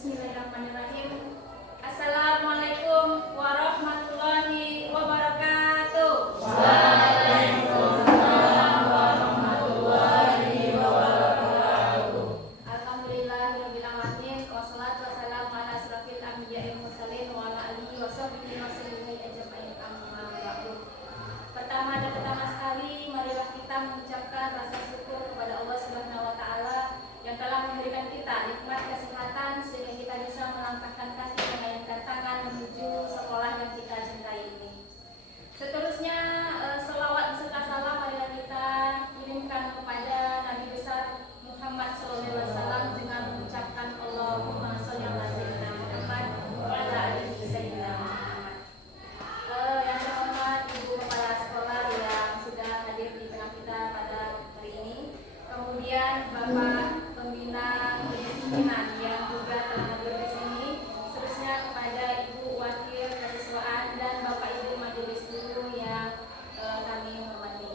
Bismillahirrahmanirrahim. Assalamualaikum warahmatullahi wabarakatuh. Waalaikumsalam warahmatullahi wabarakatuh. Alhamdulillahirabbil alamin wassalatu wassalamu ala asrofil anbiya'i wal mursalin wa ala alihi washabbihi wasallam ajmain amma ba'du. Pertama sekali marilah kita mengucapkan rasa syukur kepada Allah Subhanahu wa taala yang telah memberikan kita nikmat kesehatan sehingga kita bisa melangkahkan kaki mengayunkan tangan menuju sekolah yang kita cintai ini. Seterusnya selawat beserta salam marilah kita kirimkan kepada Nabi besar Muhammad SAW dengan mengucapkan Allahumma sholli ala sayyidina Muhammad wa ala ali sayyidina Muhammad. Yang terhormat Ibu Kepala Sekolah yang sudah hadir di tengah kita pada hari ini. Kemudian Bapak Pembina Kedisiplinan yang juga telah hadir di sini. Seterusnya kepada Ibu Wakil Kesiswaan dan Bapak Ibu Majelis Guru yang kami hormati.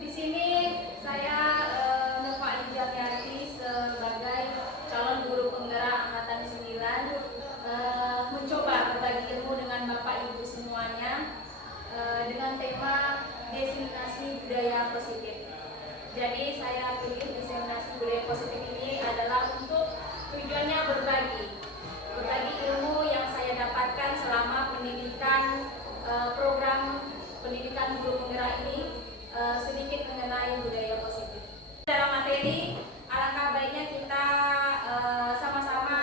Di sini saya Nova Injaliati sebagai calon guru penggerak angkatan 9 mencoba berbagi ilmu dengan Bapak Ibu semuanya dengan tema diseminasi budaya positif. Jadi saya pilih diseminasi budaya positif ini adalah untuk tujuannya berbagi ilmu yang saya dapatkan selama pendidikan program pendidikan guru penggerak ini, sedikit mengenai budaya positif. Dalam materi, alangkah baiknya kita sama-sama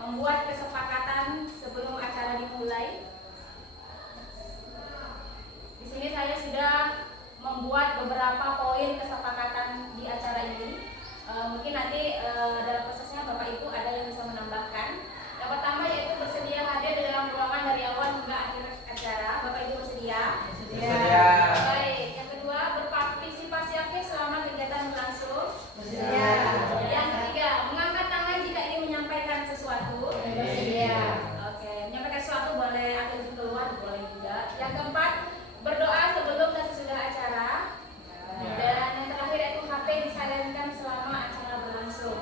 membuat kesepakatan sebelum acara dimulai. Di sini saya sudah membuat beberapa poin kesepakatan di acara ini. Mungkin nanti dalam prosesnya Bapak Ibu ada yang bisa menambahkan. Yang pertama yaitu bersedia hadir di dalam ruangan dari awal hingga akhir acara. Bapak Ibu bersedia? Bersedia. Baik. Yang kedua, berpartisipasi aktif selama kegiatan berlangsung. Bersedia. Yang ketiga, mengangkat tangan jika ingin menyampaikan sesuatu. Bersedia. Oke, menyampaikan sesuatu boleh atau izin keluar boleh juga. Yang keempat, berdoa sebelum dan sesudah acara. Dan yang terakhir yaitu HP disalenkan selama acara berlangsung.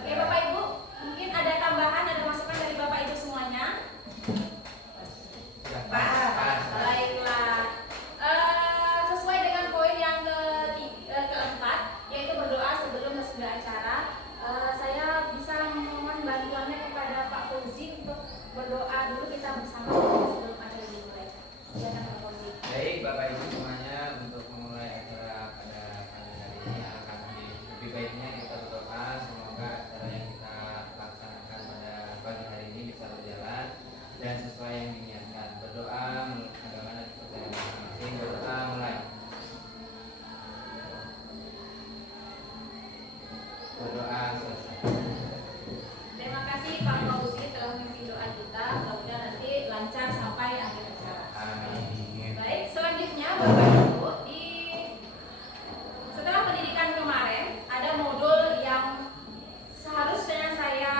Oke Bapak Ibu, mungkin ada tambahan, ada masukan dari Bapak Ibu semuanya? Baiklah. Sesuai dengan poin yang keempat, yaitu berdoa sebelum dan sesudah acara, saya bisa memohon bantuannya kepada Pak Fauzi untuk berdoa dulu kita bersama sebelum acara dimulai. Silakan Pak Fauzi. Baik Bapak Ibu semuanya, untuk memulai acara pada pagi hari ini akan lebih baiknya kita berdoa semoga acara yang kita laksanakan pada pagi hari ini bisa berjalan dan sesuai yang diniatkan. Berdoa menurut agama dan kepercayaan masing-masing. Berdoa mulai. Berdoa selesai. Terima kasih Pak Fauzi telah memimpin doa kita. Mudah-mudahan nanti lancar sampai akhir acara. Amin. Baik, selanjutnya Bapak Ibu, setelah pendidikan kemarin ada modul yang seharusnya saya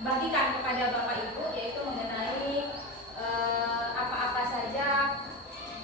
bagikan kepada Bapak Ibu, yaitu mengenai apa-apa saja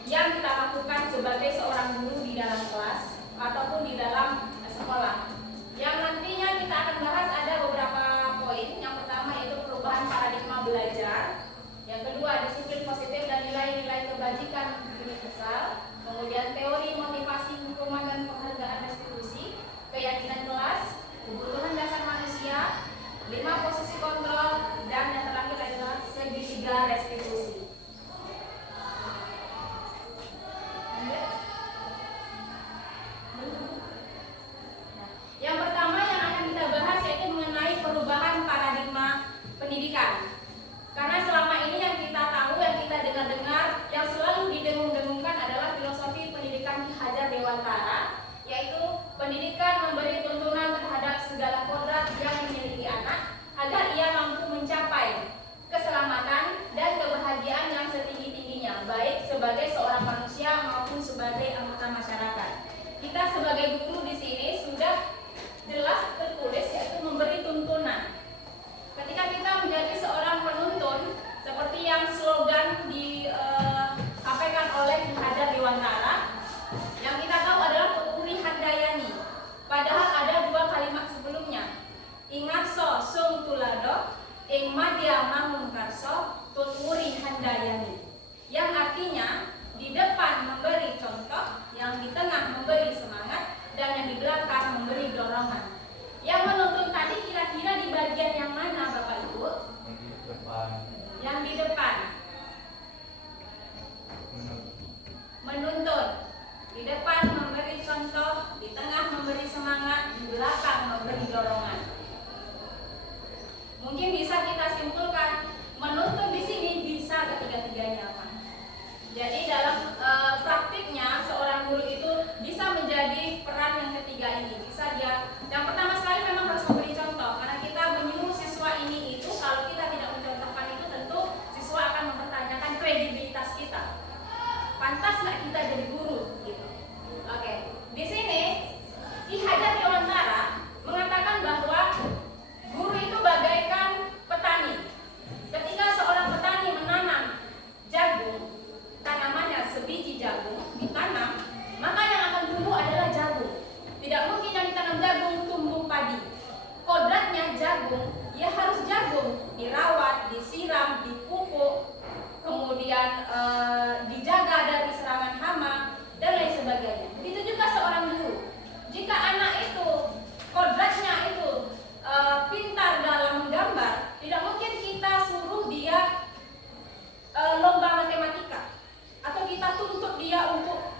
yang kita lakukan sebagai seorang guru di dalam kelas ataupun di dalam sekolah. Yang nantinya kita akan bahas ada beberapa poin. Yang pertama yaitu perubahan paradigma belajar. Yang kedua, disiplin positif dan nilai-nilai kebajikan universal. Kemudian teori motivasi hukuman dan penghargaan restitusi, keyakinan kelas, kebutuhan dasar manusia, 5 posisi kontrol, dan yang terakhir adalah segitiga restitusi. Yang pertama yang akan kita bahas yaitu mengenai perubahan paradigma pendidikan. Karena selama ini yang kita tahu, yang kita dengar-dengar, yang selalu didengung-dengungkan adalah filosofi pendidikan Ki Hajar Dewantara, yaitu pendidikan memberi tuntunan terhadap segala kodrat yang dimiliki anak agar ia mampu mencapai keselamatan dan kebahagiaan depan menuntun, di depan memberi contoh, di tengah memberi semangat, di belakang memberi dorongan. Mungkin bisa kita simpulkan menuntun di sini bisa ketiga-tiganya, Pak. Jadi dalam praktiknya seorang guru itu bisa menjadi peran yang ketiga ini. Bisa dia yang pertama sekali memang harus memberi contoh, karena kita menyuruh siswa ini itu, kalau kita tidak mencontohkan itu tentu siswa akan mempertanyakan kredibilitas kita. Pantas nggak kita jadi guru gitu. Oke. Di sini Ki Hajar Dewantara mengatakan bahwa guru itu bagaikan petani. Ketika seorang petani menanam jagung, tanamannya sebiji jagung ditanam, maka yang akan tumbuh adalah jagung. Tidak mungkin yang ditanam jagung tumbuh padi. Kodratnya jagung, ya harus jagung, dirawat, disiram, dipupuk, kemudian dijaga dari serangan hama dan lain sebagainya. Begitu juga seorang guru. Jika anak itu kodratnya itu pintar dalam menggambar, tidak mungkin kita suruh dia lomba matematika atau kita tuntut dia untuk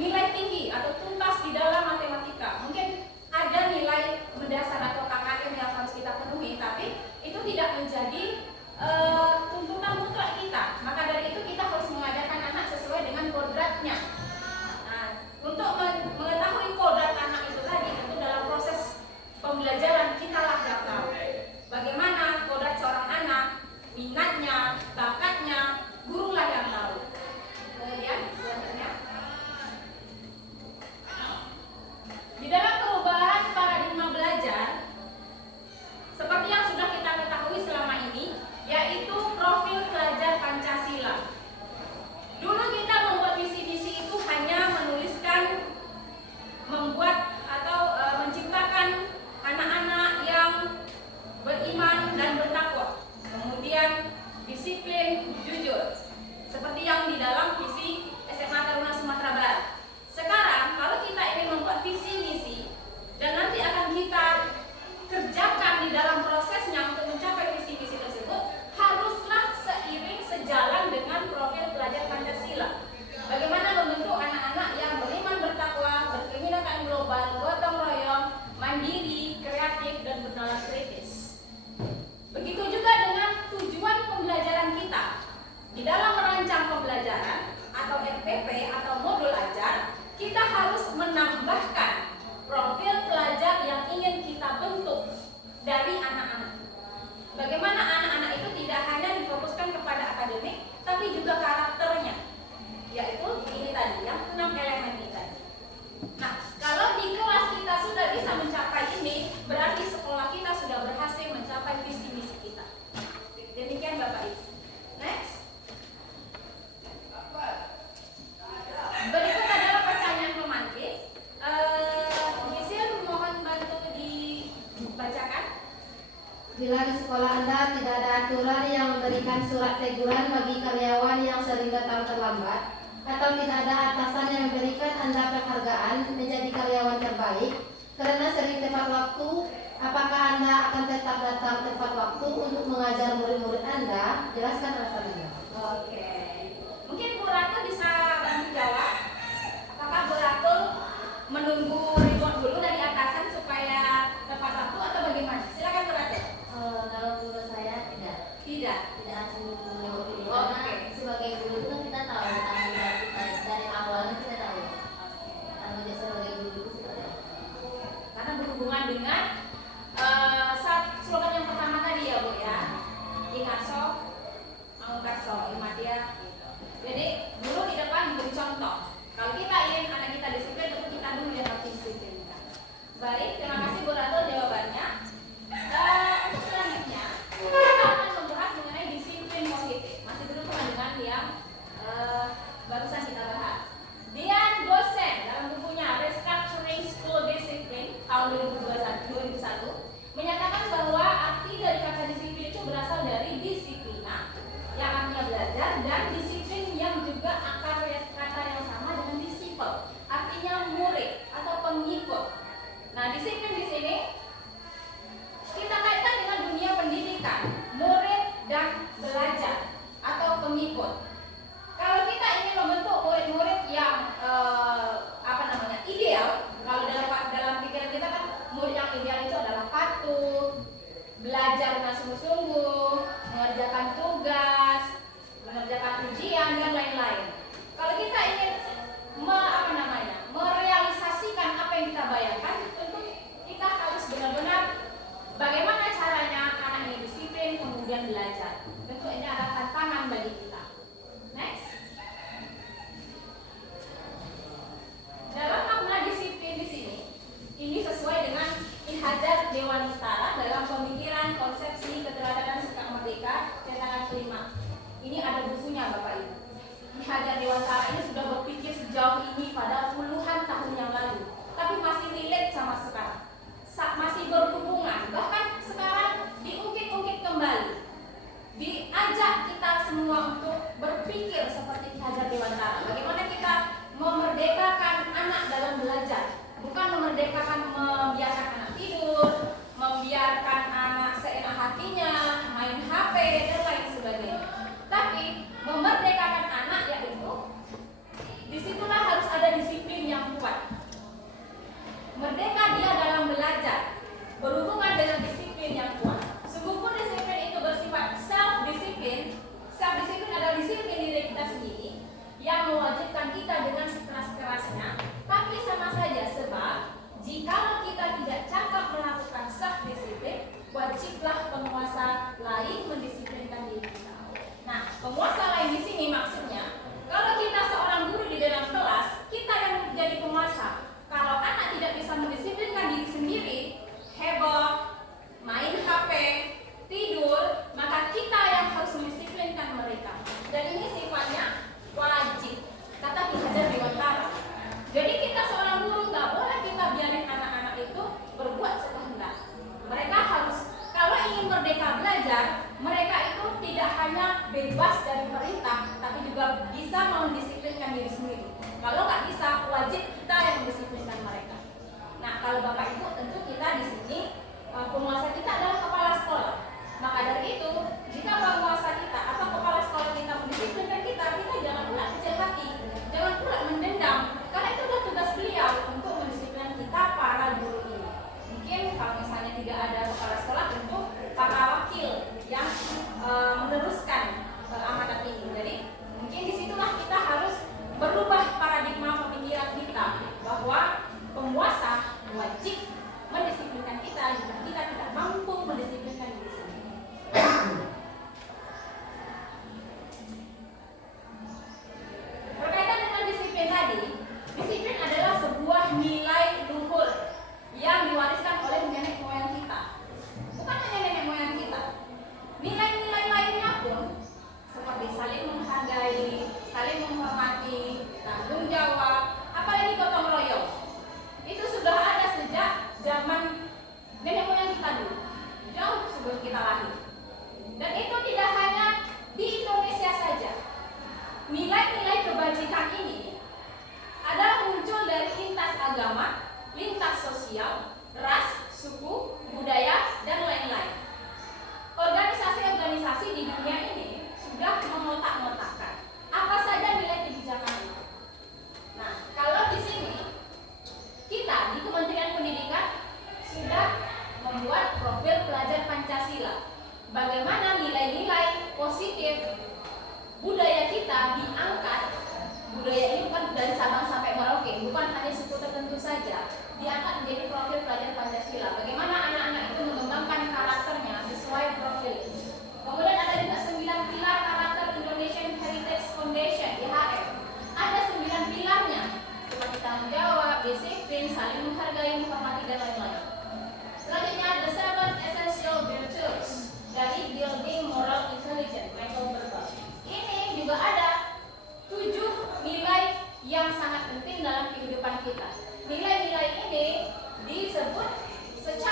nilai tinggi atau tuntas di dalam matematika. Mungkin ada nilai mendasar atau KKM yang harus kita penuhi, tapi itu tidak menjadi tuntutan mutlak kita. Maka dari itu kita harus mengajarkan anak sesuai dengan kodratnya. Nah, untuk mengetahui kodrat anak itu tadi, tentu dalam proses pembelajaran kita lah yang tahu bagaimana kodrat seorang anak, minatnya, bakatnya, guru lah yang tahu. Kemudian selanjutnya, di dalam perubahan paradigma belajar, seperti yang sudah kita ketahui selama ini, yaitu profil pelajar Pancasila. Dulu kita membuat visi-misi itu hanya menuliskan, membuat atau menciptakan anak-anak yang beriman dan bertakwa, kemudian disiplin, jujur, seperti yang di dalam visi SMA Taruna Sumatera Barat. Sekarang kalau kita ingin membuat visi-misi dan nanti akan kita kerjakan di dalam prosesnya untuk mencapai visi-misi tersebut, haruslah seiring sejalan dengan profil pelajar Pancasila. Bagaimana membentuk anak-anak yang beriman, bertakwa, berkebinekaan global, gotong royong, mandiri, kreatif, dan bernalar kritis. Begitu juga dengan tujuan pembelajaran kita. Di dalam merancang pembelajaran atau RPP atau modul ajar, kita harus menambahkan profil pelajar yang ingin kita bentuk dari anak-anak. Bagaimana anak-anak itu tidak hanya difokuskan kepada akademik, tapi juga karakternya, yaitu ini tadi, yang 6 elemen ini tadi. Nah, kalau di kelas kita sudah bisa mencapai ini, berarti sekolah kita sudah berhasil mencapai visi misi kita. Demikian Bapak Ibu. Next. Berikut adalah pertanyaan pemantik. Misil mohon bantu dibacakan. Bila di sekolah Anda tidak ada aturan yang memberikan surat teguran bagi karyawan yang sering datang terlambat, atau tidak ada atasan yang memberikan Anda penghargaan menjadi karyawan terbaik karena sering tepat waktu, apakah Anda akan tetap datang tepat waktu untuk mengajar murid-murid Anda? Jelaskan alasannya. Oke. Mungkin Bu Ratu bisa bantu jawab. Apakah Bu Ratu menunggu reward dulu dari atasan supaya tepat waktu atau bagaimana? Silakan Bu Ratu. Kalau menurut saya tidak Tidak. harus menunggu Oke. karena sebagai guru itu kan kita tahu tanggung jawab kita dari awalnya kita tahu tanggung jawab sebagai guru itu seperti apa. Karena berhubungan dengan saat slogan yang pertama tadi ya Bu ya, Ingaso, Mangkaso, Imadia. Jadi guru di depan memberi contoh. Kalau kita ingin anak kita disiplin, tentu kita dulu yang visi. Ki Hajar Dewantara ini sudah berpikir sejauh ini pada puluhan tahun yang lalu, tapi masih relate sama sekarang, masih berhubungan, bahkan sekarang diungkit-ungkit kembali. Diajak kita semua untuk berpikir seperti Ki Hajar Dewantara. Bagaimana kita memerdekakan anak dalam belajar, bukan memerdekakan membiarkan anak tidur, membiarkan anak seenak hatinya main HP dan lain sebagainya. Tapi memerdekakan anak yaitu disitulah harus ada disiplin yang kuat. Merdeka dia dalam belajar berhubungan dengan disiplin yang kuat. Sungguh pun disiplin itu bersifat self-disiplin. Self-disiplin adalah disiplin diri kita sendiri yang mewajibkan kita dengan sekeras-kerasnya. Tapi sama saja sebab jika kita tidak cakap melakukan self-disiplin, wajiblah penguasa lain mendisiplinkan diri kita. Nah, penguasa lain di sini maksudnya, kalau kita seorang guru di dalam kelas, kita yang menjadi penguasa. Kalau anak tidak bisa mendisiplinkan diri sendiri, heboh, main HP, tidur, maka kita yang harus mendisiplinkan mereka. Dan ini sifatnya wajib, kata Ki Hajar Dewantara. Jadi kita seorang guru nggak boleh kita biarin anak-anak itu berbuat sekehendak. Mereka harus, kalau ingin merdeka belajar, mereka itu tidak hanya bebas dari perintah, tapi juga bisa mendisiplinkan diri sendiri. Kalau nggak bisa, wajib kita yang mendisiplinkan mereka. Nah, kalau Bapak Ibu, tentu kita di sini penguasa kita adalah kepala sekolah. Maka dari itu, jika penguasa kita atau kepala sekolah kita mendisiplinkan kita jangan pula kecil hati, jangan pula mendendam, karena itu adalah tugas beliau untuk mendisiplinkan kita para guru ini. Mungkin kalau misalnya tidak ada kepala sekolah, tentu para wakil yang meneruskan amanat ini. Jadi mungkin disitulah kita harus berubah paradigma pemikiran kita bahwa penguasa wajib mendisiplinkan kita jika kita tidak mampu mendisiplinkan diri sendiri. Berkaitan dengan disiplin tadi, disiplin adalah sebuah nilai luhur yang diwariskan oleh nenek moyang kita. Bukan hanya nenek moyang kita, nilai-nilai lainnya pun seperti saling menghargai, saling menghormati, tanggung jawab, apalagi gotong royong. Itu sudah ada sejak zaman nenek moyang kita dulu, jauh sebelum kita lahir. Dan itu tidak hanya di Indonesia saja. Nilai-nilai kebajikan ini adalah muncul dari lintas agama, lintas sosial, ras, suku, budaya, dan lain-lain. Organisasi-organisasi di dunia ini sudah mengotak-ngotakkan apa saja nilai kebijakan itu. Nah, kalau di sini kita di Kementerian Pendidikan sudah membuat profil pelajar Pancasila. Bagaimana nilai-nilai positif budaya kita diangkat. Budaya ini bukan dari Sabang sampai Merauke, bukan hanya suku tertentu saja, diangkat menjadi profil pelajar Pancasila. Bagaimana anak-anak itu mengembangkan karakternya sesuai profil ini. Kemudian ada juga 9 pilar karakter Indonesian Heritage Foundation (IHF). Ada 9 pilarnya seperti tanggung jawab, disiplin, saling menghargai, menghormati, dan lain-lain. Selanjutnya ada 7 essential virtues dari Building Moral Intelligence Michael Berger. Ini juga ada 7 nilai yang sangat penting dalam kehidupan kita. Nilai-nilai ini disebut secara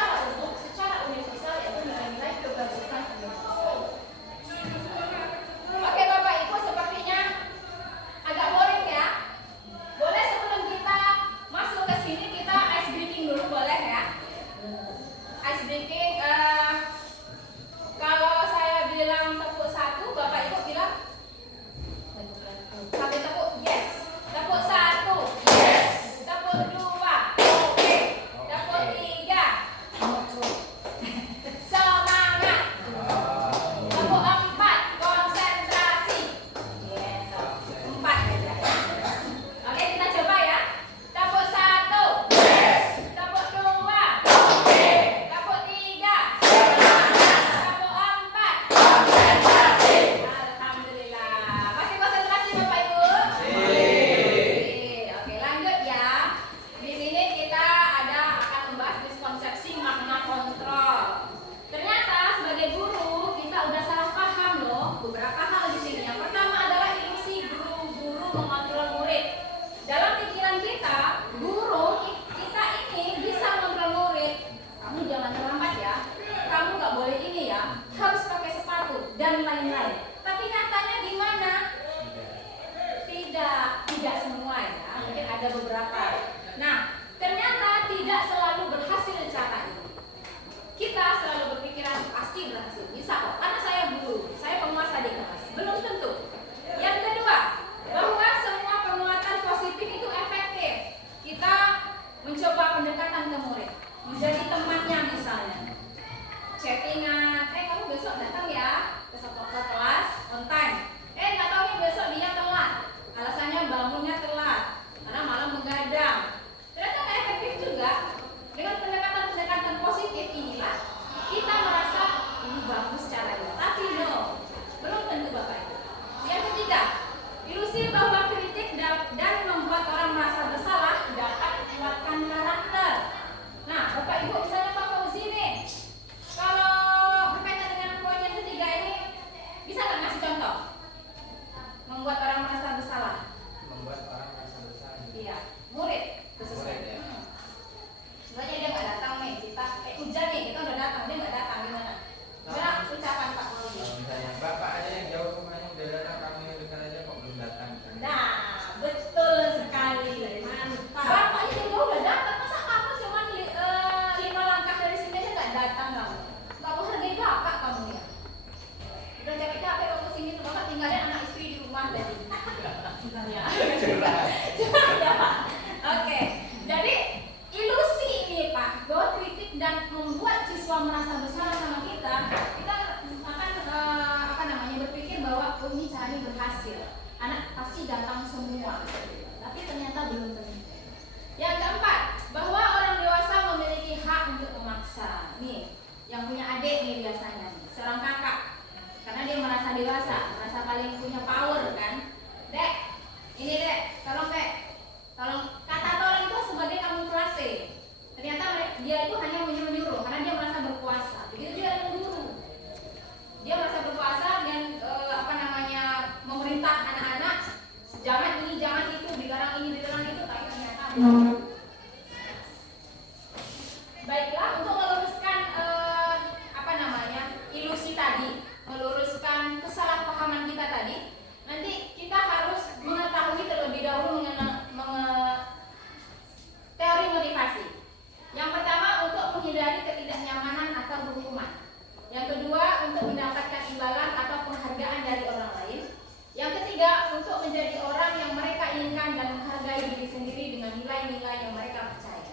cari berhasil, anak pasti datang semua, tapi ternyata belum tentu. Yang keempat, bahwa orang dewasa memiliki hak untuk memaksa. Nih, yang punya adik nih biasanya, nih, seorang kakak, karena dia merasa dewasa, merasa paling punya power kan. Dek, ini dek, tolong kata tolong itu sebagai kamuflase. Ternyata dia itu hanya menyuruh karena dia merasa berkuasa. Begitu dia menyuruh, dia merasa berkuasa dan memerintah anak-anak, jangan ini, jangan itu, dilarang ini, dilarang itu, tapi ternyata baiklah, untuk meluruskan ilusi tadi, meluruskan kesalahpahaman kita tadi, nanti kita harus mengetahui terlebih dahulu teori motivasi. Yang pertama, untuk menghindari ketidaknyamanan atau hukuman. Yang kedua, untuk mendapatkan imbalan atau penghargaan dari orang lain. Yang ketiga, untuk menjadi orang yang mereka inginkan dan menghargai diri sendiri dengan nilai-nilai yang mereka percaya.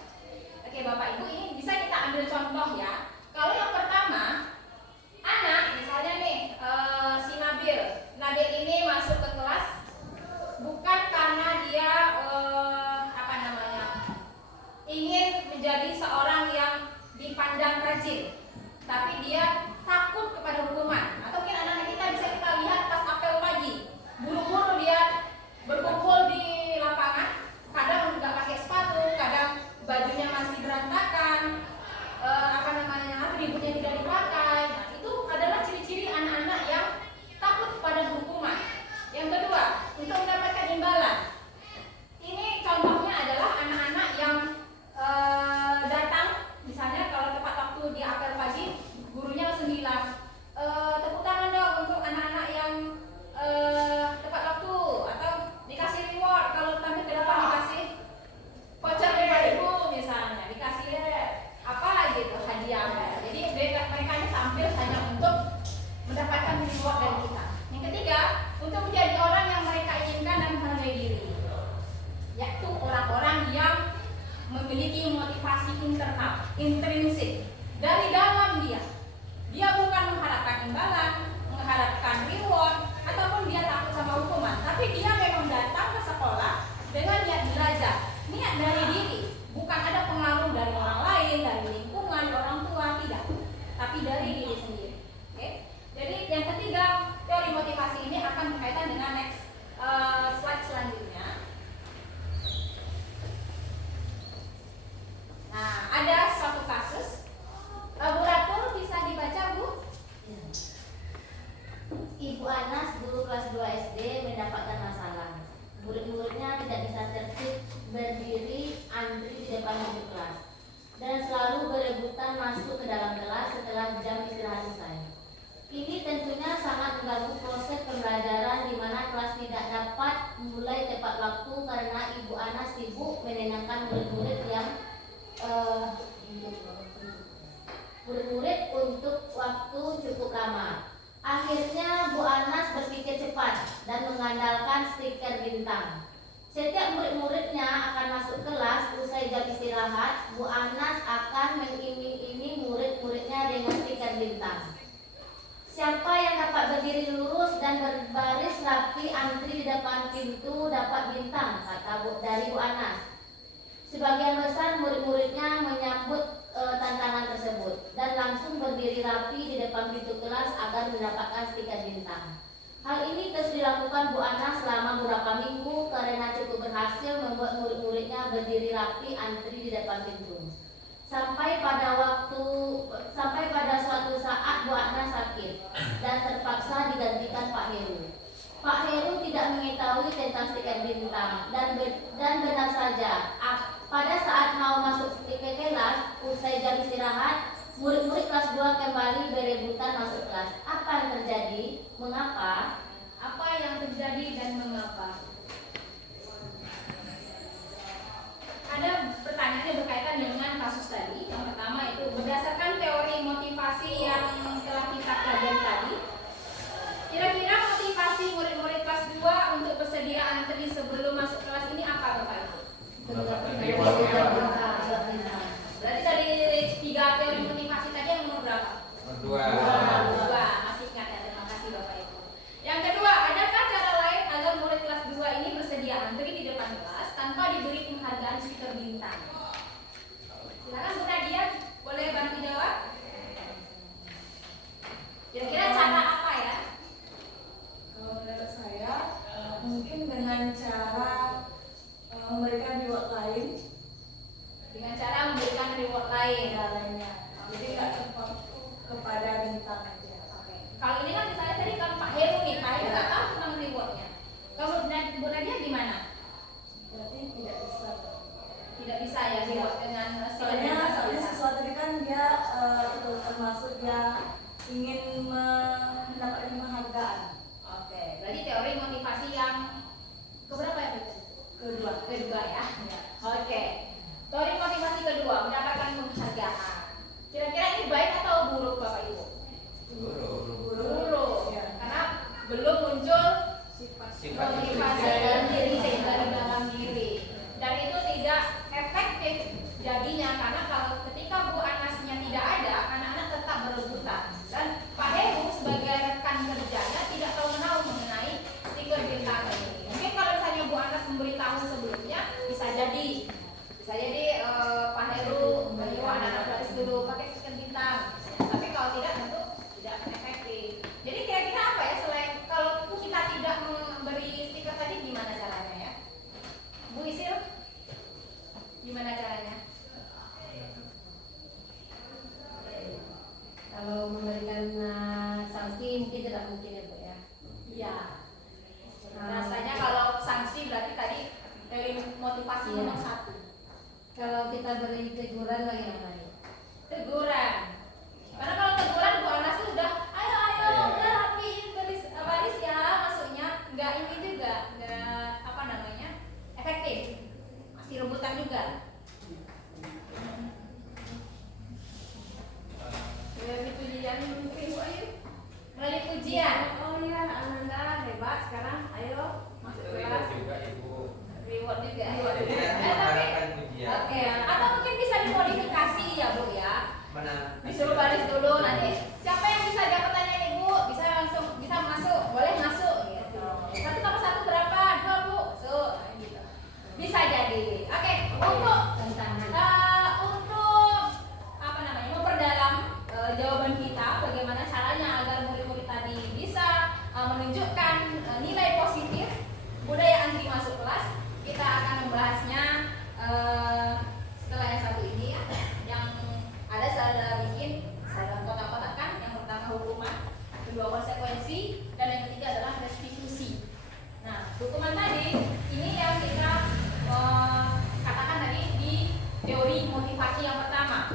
Oke Bapak Ibu, ini bisa kita ambil contoh ya. Kalau yang pertama, anak misalnya nih, si Nabil ini masuk ke kelas bukan karena dia ingin menjadi seorang yang dipandang rajin, tapi dia takut kepada hukuman. Atau mungkin anak-anak kita bisa kita lihat pas apel pagi, buru-buru dia berkumpul di lapangan, kadang nggak pakai sepatu, kadang bajunya masih berantakan, atributnya tidak dipakai. Nah, itu adalah ciri-ciri anak-anak yang takut pada hukuman. Yang kedua, untuk mendapatkan imbalan. Ini contohnya adalah anak-anak yang datang, misalnya kalau tepat waktu di apel pagi, gurunya langsung bilang, tepuk tangan dong untuk anak-anak yang tepat waktu, atau dikasih reward kalau tampil ke depan, dikasih voucher 5.000 misalnya, dikasih apa gitu, hadiah. Jadi mereka ini tampil hanya untuk mendapatkan reward dari kita. Yang ketiga, untuk menjadi orang yang mereka inginkan dan menghargai diri, yaitu orang-orang yang memiliki motivasi internal, intrinsik dari dalam dia. Dia bukan mengharapkan imbalan, mengharapkan reward, ataupun dia takut sama hukuman, tapi dia memang datang ke sekolah dengan niat belajar, niat dari diri, bukan ada pengaruh dari orang lain, dari lingkungan, orang tua, tidak, tapi dari diri sendiri. Oke? Jadi yang ketiga, teori motivasi ini akan berkaitan dengan next slide selanjutnya. Nah, ada suatu kasus. Bu Ratu bisa dibaca, Bu? Ibu Anas, guru kelas 2 SD, mendapatkan masalah. Murid-muridnya tidak bisa tertib berdiri antri di depan pintu kelas dan selalu berebutan masuk ke dalam kelas setelah jam istirahat usai. Ini tentunya sangat mengganggu proses pembelajaran di mana kelas tidak dapat mulai tepat waktu karena Ibu Anas sibuk menenangkan murid-murid untuk waktu cukup lama. Akhirnya Bu Anas berpikir cepat dan mengandalkan stiker bintang. Setiap murid-muridnya akan masuk kelas usai jam istirahat, Bu Anas akan mengiming-iming murid-muridnya dengan stiker bintang. Siapa yang dapat berdiri lurus dan berbaris rapi antri di depan pintu dapat bintang, kata dari Bu Anas. Sebagian besar murid-muridnya menyambut tantangan tersebut dan langsung berdiri rapi di depan pintu kelas agar mendapatkan stiker bintang. Hal ini terus dilakukan Bu Anas selama beberapa minggu karena cukup berhasil membuat murid-muridnya berdiri rapi antri di depan pintu. Sampai pada suatu saat Bu Anas sakit dan terpaksa digantikan Pak Heru. Pak Heru tidak mengetahui tentang stiker bintang dan benar saja. Pada saat mau masuk ke kelas, usai jam istirahat, murid-murid kelas 2 kembali berebutan masuk kelas. Apa yang terjadi? Mengapa? Apa yang terjadi dan mengapa? Ada pertanyaannya berkaitan dengan kasus tadi. Yang pertama itu berdasarkan teori motivasi yang telah kita pelajari tadi. Kira-kira motivasi murid-murid kelas 2 untuk bersedia antri sebelum masuk kelas ini apa Bapak Ibu? Berarti dari 3 teori motivasi tadi yang nomor berapa? Dua. Masih ingat ya, terima kasih Bapak Ibu. Yang kedua, adakah bintang. Silakan Bu Nadia, boleh bantu jawab? Kira-kira cara apa ya? Kalau menurut saya mungkin dengan cara memberikan reward lain Dengan cara memberikan reward lain. lainnya. Jadi nggak terpaku kepada bintang aja. Oke. Kalau ini kan misalnya tadi kan Pak Heru nih, Pak Heru nggak tahu tentang rewardnya. Kalau Bu Nadia gimana? Berarti tidak bisa. Tidak bisa ya reward dengan Soalnya siswa tadi kan dia itu termasuk dia ingin mendapatkan penghargaan. Oke, berarti teori motivasi yang keberapa ya Bu? Kedua ya. Oke. Teori motivasi kedua mendapatkan penghargaan. Kira-kira ini baik atau buruk Bapak Ibu? Buruk. Ya. Karena belum muncul Sifat motivasi dalam diri sehingga di dalam diri. Dan itu tidak efektif jadinya karena kalau ketika Bu Anasnya tidak ada, anak-anak tetap berebutan. Dan Pak Heru sebagai rekan kerjanya tidak tahu menahu mengenai stiker bintang ini. Mungkin kalau misalnya Bu Anas memberitahu sebelumnya, bisa jadi Pak Heru menyuruh anak-anak baris dulu pakai stiker bintang. Tapi kalau tidak tentu tidak akan efektif. Jadi kira-kira apa ya selain kalau kita tidak memberi stiker tadi gimana caranya ya? Bu Isil, gimana caranya? Kalau memberikan sanksi mungkin tidak mungkin ya Bu ya. Iya. Rasanya kalau sanksi berarti tadi dari motivasi Iya. nomor 1. Kalau kita beri teguran bagaimana ya? Teguran. Karena kalau teguran Bu Anas tuh udah ayo udah rapiin baris ya, maksudnya nggak ini juga nggak apa namanya efektif, masih rebutan juga. Melalui pujian mungkin Bu Ayu. Melalui pujian. Oh iya Ananda hebat sekarang, ayo masuk kelas. juga Ibu. Reward juga. Jadi nanti Tapi mengharapkan pujian. oke, atau mungkin bisa dimodifikasi ya Bu ya. Mana? Disuruh baris dulu nanti siapa yang bisa jawab pertanyaan Ibu bisa langsung bisa masuk, boleh masuk gitu. 1 tambah 1 berapa? 2 Bu. So, gitu. Bisa jadi. Oke, untuk untuk apa namanya? Memperdalam jawaban kita bagaimana caranya agar murid-murid tadi bisa menunjukkan nilai positif budaya anti masuk kelas. Kita akan membahasnya setelah yang satu ini ya, yang ada saya bikin saya kotak-kotakan. Yang pertama hukuman, kedua konsekuensi, dan yang ketiga adalah restitusi. Nah, hukuman tadi ini yang kita katakan tadi di teori motivasi yang pertama.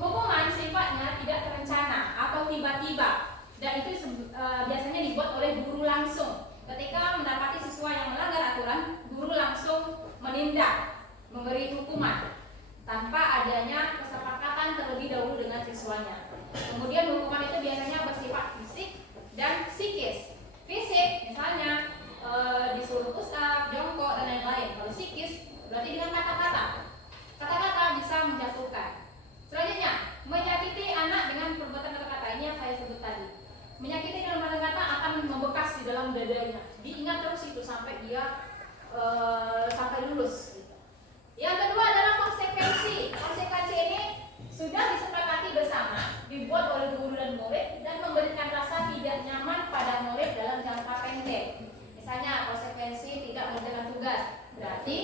Hukuman sifatnya tidak terencana atau tiba-tiba, dan itu biasanya dibuat oleh guru langsung. Ketika mendapati siswa yang melanggar aturan, guru langsung menindak, memberi hukuman tanpa adanya kesepakatan terlebih dahulu dengan siswanya. Kemudian hukuman itu biasanya bersifat fisik dan psikis. Fisik misalnya disuruh push-up, jongkok, dan lain-lain. Kalau psikis berarti dengan kata-kata. Kata-kata bisa menjatuhkan. Selanjutnya, menyakiti anak dengan perbuatan kata-kata. Ini yang saya sebut tadi. Menyakiti dengan kata-kata akan membekas di dalam dadanya. Diingat terus itu sampai dia sampai lulus. Gitu. Yang kedua adalah konsekuensi. Konsekuensi ini sudah disepakati bersama, dibuat oleh guru dan murid, dan memberikan rasa tidak nyaman pada murid dalam jangka pendek. Misalnya konsekuensi tidak mengerjakan tugas, berarti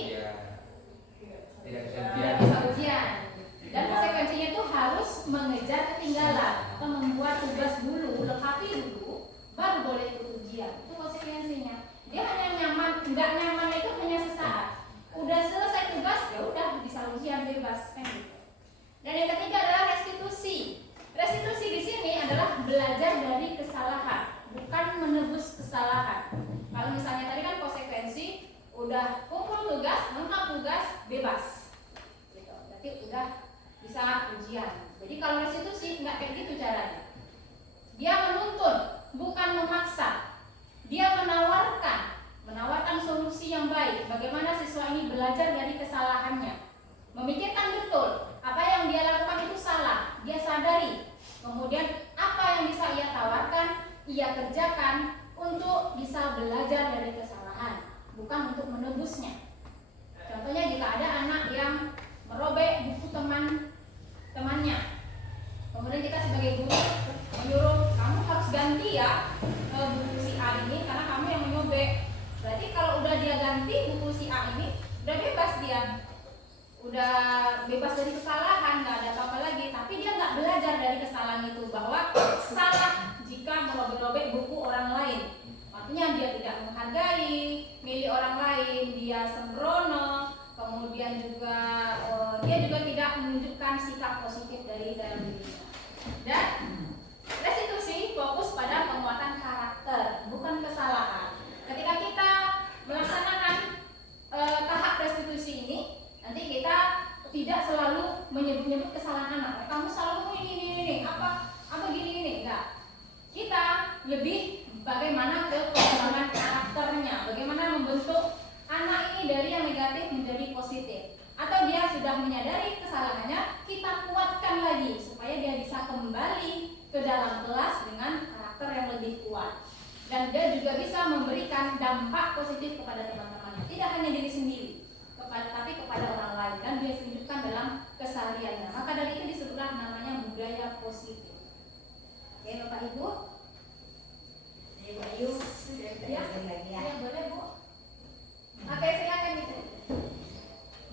tidak bisa ujian. Dan konsekuensinya itu harus mengejar ketinggalan atau membuat tugas dulu, lengkapi dulu, baru boleh ikut ujian. Itu konsekuensinya. Dia hanya nyaman, nggak nyaman itu hanya sesaat. Udah selesai tugas, ya udah bisa ujian bebas kan gitu. Dan yang ketiga adalah restitusi. Restitusi di sini adalah belajar dari kesalahan, bukan menebus kesalahan. Kalau misalnya tadi kan konsekuensi udah kumpul tugas, lengkap tugas, bebas. Gitu. Berarti udah bisa ujian. Jadi kalau restitusi nggak kayak gitu caranya. Dia menuntun, bukan memaksa. Dia menawarkan solusi yang baik. Bagaimana siswa ini belajar dari kesalahannya. Memikirkan betul apa yang dia lakukan itu salah. Dia sadari. Kemudian apa yang bisa ia tawarkan, ia kerjakan untuk bisa belajar dari kesalahan, bukan untuk menebusnya. Contohnya jika ada anak yang ganti buku si A ini, udah bebas dia, udah bebas dari kesalahan, nggak ada apa-apa lagi. Tapi dia nggak belajar dari kesalahan itu, bahwa salah jika merobek-robek buku orang lain. Artinya dia tidak menghargai milik orang lain, dia sembrono, kemudian juga dia juga tidak menunjukkan sikap positif dari dalam dirinya. Dan restitusi fokus pada penguatan karakter, bukan kesalahan. Ketika kita melaksanakan tahap restitusi ini, nanti kita tidak selalu menyebut-nyebut kesalahan anak. Kamu salah ini, apa gini, enggak. Kita lebih bagaimana ke pengembangan karakternya, bagaimana membentuk anak ini dari yang negatif menjadi positif. Atau dia sudah menyadari kesalahannya, kita kuatkan lagi supaya dia bisa kembali ke dalam kelas dengan karakter yang lebih kuat. Dan dia juga bisa memberikan dampak positif kepada teman-temannya, tidak hanya diri sendiri, tapi kepada orang lain, dan dia tunjukkan dalam kesehariannya. Maka dari itu disebutlah namanya budaya positif. Oke, Bapak Ibu. Ibu Ayu, ya boleh Bu. Oke, silakan itu.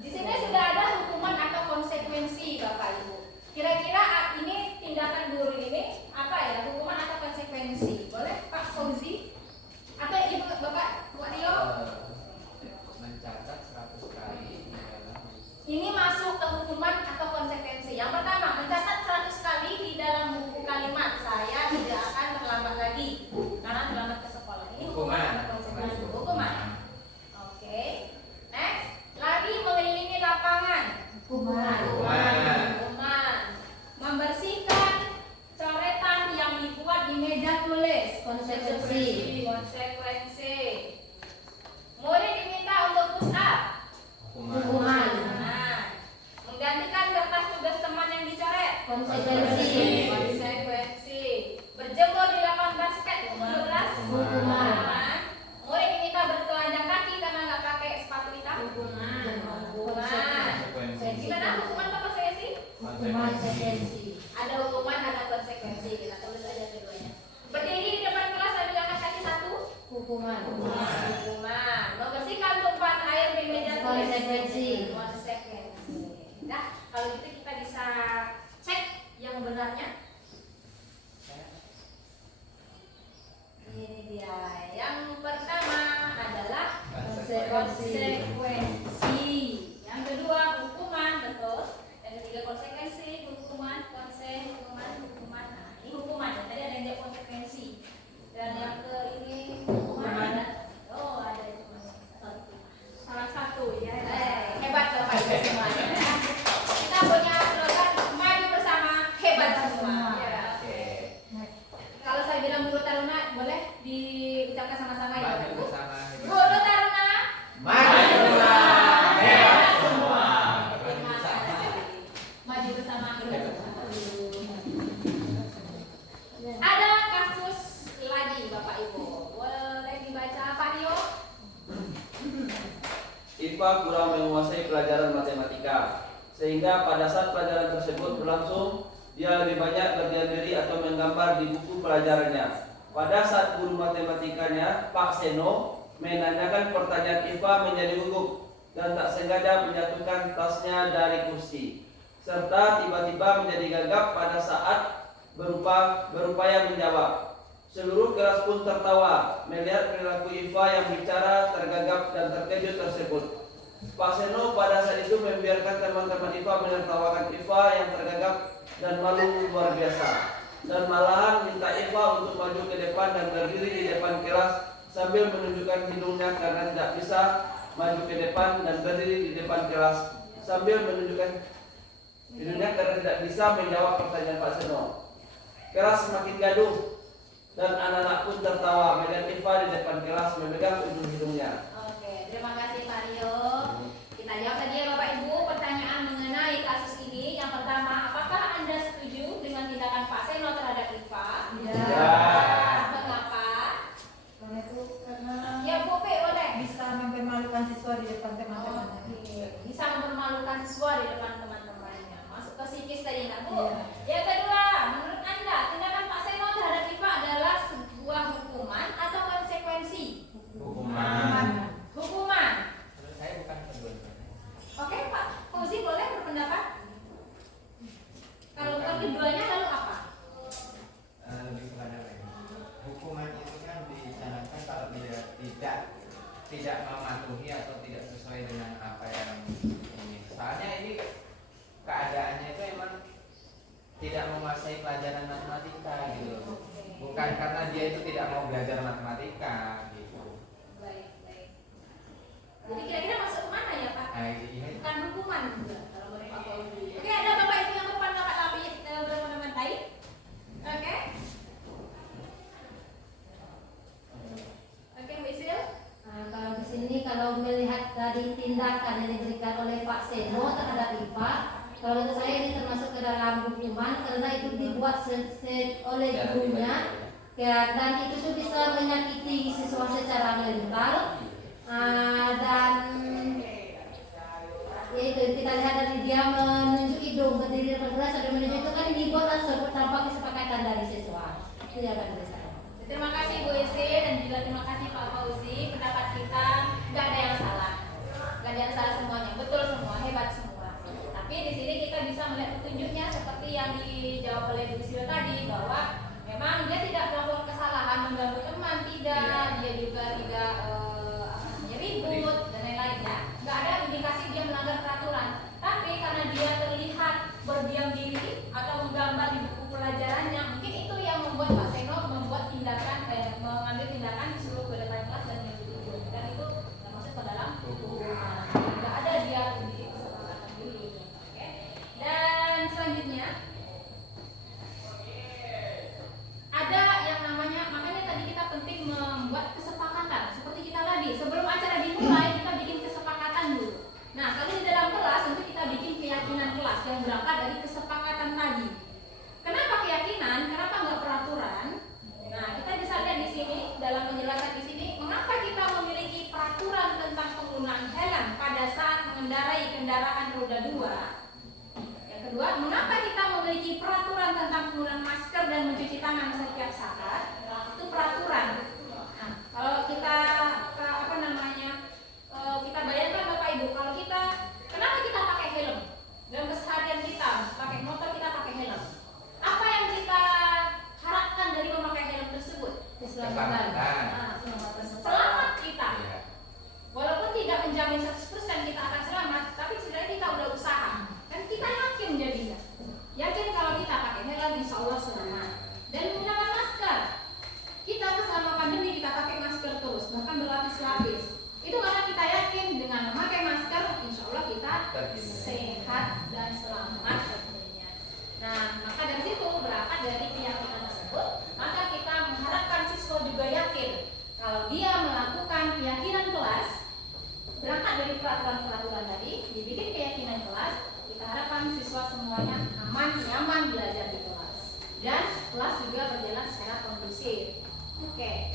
Di sini sudah ada hukuman atau konsekuensi, Bapak Ibu. Kira-kira ini tindakan guru ini apa ya? Hukuman atau konsekuensi? Boleh Pak Fauzi? Atau Ibu Bapak Rio? Mencatat 100 kali Ini masuk ke hukuman atau konsekuensi. Yang pertama, mencatat 100 kali di dalam buku kalimat. Saya tidak akan terlambat lagi karena terlambat ke sekolah. Ini hukuman atau konsekuensi? Hukuman. Oke. Next, lari mengelilingi lapangan. Hukuman. Hukuman. Membersihkan coretan yang dibuat di meja tulis. Konsekuensi. Konsekuensi. Murid diminta untuk push up. Hukuman. Menggantikan kertas tugas teman yang dicoret. Konsekuensi. Konsekuensi. Berjemur di lapangan basket. Hukuman. Murid diminta bertelanjang kaki karena nggak pakai sepatu hitam. Hukuman. Gimana hukuman apa konsekuensi? Hukuman. Konsekuensi. Ada hukuman, ada konsekuensi. Kita tulis aja keduanya. Berdiri di depan kelas sambil angkat kaki satu. Hukuman. Hukuman. Membersihkan tumpahan air di meja tulis. Konsekuensi. Konsekuensi. Nah, kalau gitu kita bisa cek yang benarnya. Ini dia. Yang pertama adalah konsekuensi. Yang kedua hukuman, betul. Yang ketiga konsekuensi, hukuman. Nah, ini hukuman. Tadi ada yang konsekuensi. Dan yang ke ini hukuman ada. Oh, ada hukuman. Salah satu ya. Hebat Bapak Ibu semuanya. Kita punya slogan maju bersama, hebat semua. Ya. Kalau saya bilang Guru Taruna, boleh diucapkan sama-sama ya, Bapak Ibu. Guru Taruna, maju bersama, hebat semua. terima kasih. Maju bersama, hebat semua. Ada kasus lagi, Bapak Ibu. Boleh dibaca, Pak Rio? IPA kurang menguasai pelajaran matematika, sehingga pada saat pelajaran tersebut berlangsung, dia lebih banyak berdiam diri atau menggambar di buku pelajarannya. Pada saat guru matematikanya, Pak Seno, menanyakan pertanyaan IPA menjadi gugup dan tak sengaja menjatuhkan tasnya dari kursi, serta tiba-tiba menjadi gagap pada saat berupaya menjawab. Seluruh kelas pun tertawa melihat perilaku IPA yang bicara tergagap dan terkejut tersebut. Pak Seno pada saat itu membiarkan teman-teman IPA menertawakan IPA yang tergagap dan malu luar biasa, dan malahan minta IPA untuk maju ke depan dan berdiri di depan kelas sambil menunjukkan hidungnya karena tidak bisa maju ke depan dan berdiri di depan kelas sambil menunjukkan hidungnya karena tidak bisa menjawab pertanyaan Pak Seno. Kelas semakin gaduh dan anak-anak pun tertawa melihat IPA di depan kelas memegang ujung hidungnya. Oke, terima kasih Pak Rio. Kita jawab tadi ya Bapak Ibu pertanyaan mengenai kasus ini. Yang pertama, apakah Anda setuju dengan tindakan Pak Seno terhadap IPA? Ya. Mengapa? Karena itu karena Ya Bu P, boleh. bisa mempermalukan siswa di depan teman-teman. Oke, bisa mempermalukan siswa di depan teman-temannya. Masuk ke psikis tadi nggak Bu? Iya. Yang kedua, menurut Anda tindakan Pak Seno terhadap IPA adalah sebuah hukuman atau konsekuensi? Hukuman. Hukuman. tidak mematuhi atau tidak sesuai dengan apa yang ini. Soalnya ini keadaannya itu emang tidak menguasai pelajaran matematika gitu loh. Bukan karena dia itu tidak mau belajar matematika gitu. Baik, baik. Jadi kira-kira masuk kemana ya Pak? Nah, ini Bukan hukuman juga kalau menurut Pak Fauzi. Oke, ada Bapak Ibu yang depan Bapak tapi bermantai. Oke. Oke, Mbak Isil. Nah, kalau di sini kalau melihat dari tindakan yang diberikan oleh Pak Seno terhadap IPA, kalau menurut saya ini termasuk ke dalam hukuman karena itu dibuat oleh gurunya ya, dan itu tuh bisa menyakiti siswa secara mental. Dan ya itu kita lihat dari dia menunjuk hidung berdiri bergerak sampai menunjuk itu kan dibuat tanpa kesepakatan dari siswa. Itu ya Pak dari saya. Terima kasih Bu Isi dan juga terima kasih Pak Fauzi. Pendapat kita nggak ada yang salah, nggak ada yang salah semuanya, betul semua, hebat semua. Tapi di sini kita bisa melihat petunjuknya seperti yang dijawab oleh Bu Isi tadi bahwa memang dia tidak melakukan kesalahan mengganggu teman, tidak, dia juga tidak ribut dan lain-lainnya. Nggak ada indikasi dia melanggar peraturan. Tapi karena dia terlihat berdiam diri atau menggambar di buku pelajarannya, mungkin itu yang membuat Pak Seno membuat tindakan, mengambil tindakan disuruh ke depan kelas dan menyuruh. Dan itu termasuk ke dalam hukuman. Nggak ada dia di kesepakatan dulu. Oke. Dan selanjutnya ada yang namanya, makanya tadi kita penting membuat kesepakatan seperti kita tadi sebelum acara dimulai kita bikin kesepakatan dulu. Nah kalau di dalam kelas nanti kita bikin keyakinan kelas yang berangkat dari kesepakatan tadi. Kenapa keyakinan? Kenapa nggak peraturan? Nah kita bisa lihat di sini dalam penjelasan di sini mengapa kita memiliki peraturan tentang penggunaan helm pada saat mengendarai kendaraan roda 2. Yang kedua, mengapa kita memiliki peraturan tentang penggunaan masker dan mencuci tangan setiap saat? Itu peraturan. Nah, kalau kita kita bayangkan Bapak Ibu, kalau kita kenapa kita pakai helm? Dalam keseharian kita pakai motor kita pakai helm. Apa yang kita harapkan dari memakai helm tersebut? keselamatan. Nah, selamat kita. Iya. Walaupun tidak menjamin 100% kita akan selamat, tapi setidaknya kita udah usaha. Kan kita yakin jadinya. Yakin kalau kita pakai helm insya Allah selamat. Dan menggunakan masker. Kita selama pandemi kita pakai masker terus, bahkan berlapis-lapis. Itu karena kita yakin dengan memakai masker insya Allah kita sehat dan selamat tentunya. Nah, maka dari situ berangkat dari keyakinan tersebut, maka kita mengharapkan siswa juga yakin kalau dia melakukan keyakinan kelas, berangkat dari peraturan-peraturan tadi, dibikin keyakinan kelas, kita harapkan siswa semuanya aman, nyaman belajar di kelas. Dan kelas juga berjalan secara kondusif. Oke.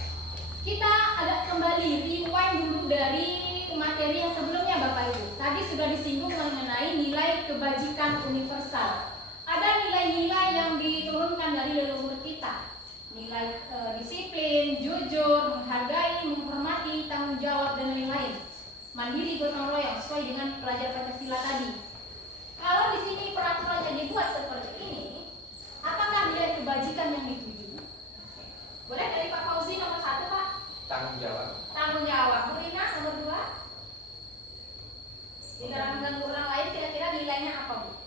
Kita agak kembali rewind dulu dari materi yang sebelumnya Bapak Ibu. Tadi sudah disinggung mengenai nilai kebajikan universal. Ada nilai-nilai yang diturunkan dari leluhur kita. Nilai disiplin, jujur, menghargai, menghormati, tanggung jawab dan lain-lain. Mandiri, gotong royong sesuai dengan pelajaran Pancasila tadi. Kalau di sini peraturannya dibuat seperti ini, apakah nilai kebajikan yang dituju? Boleh dari Pak Fauzi nomor 1 Pak. Tanggung jawab. Tanggung jawab. Bu Rina nomor 2. Tidak mengganggu orang lain, kira-kira nilainya apa Bu?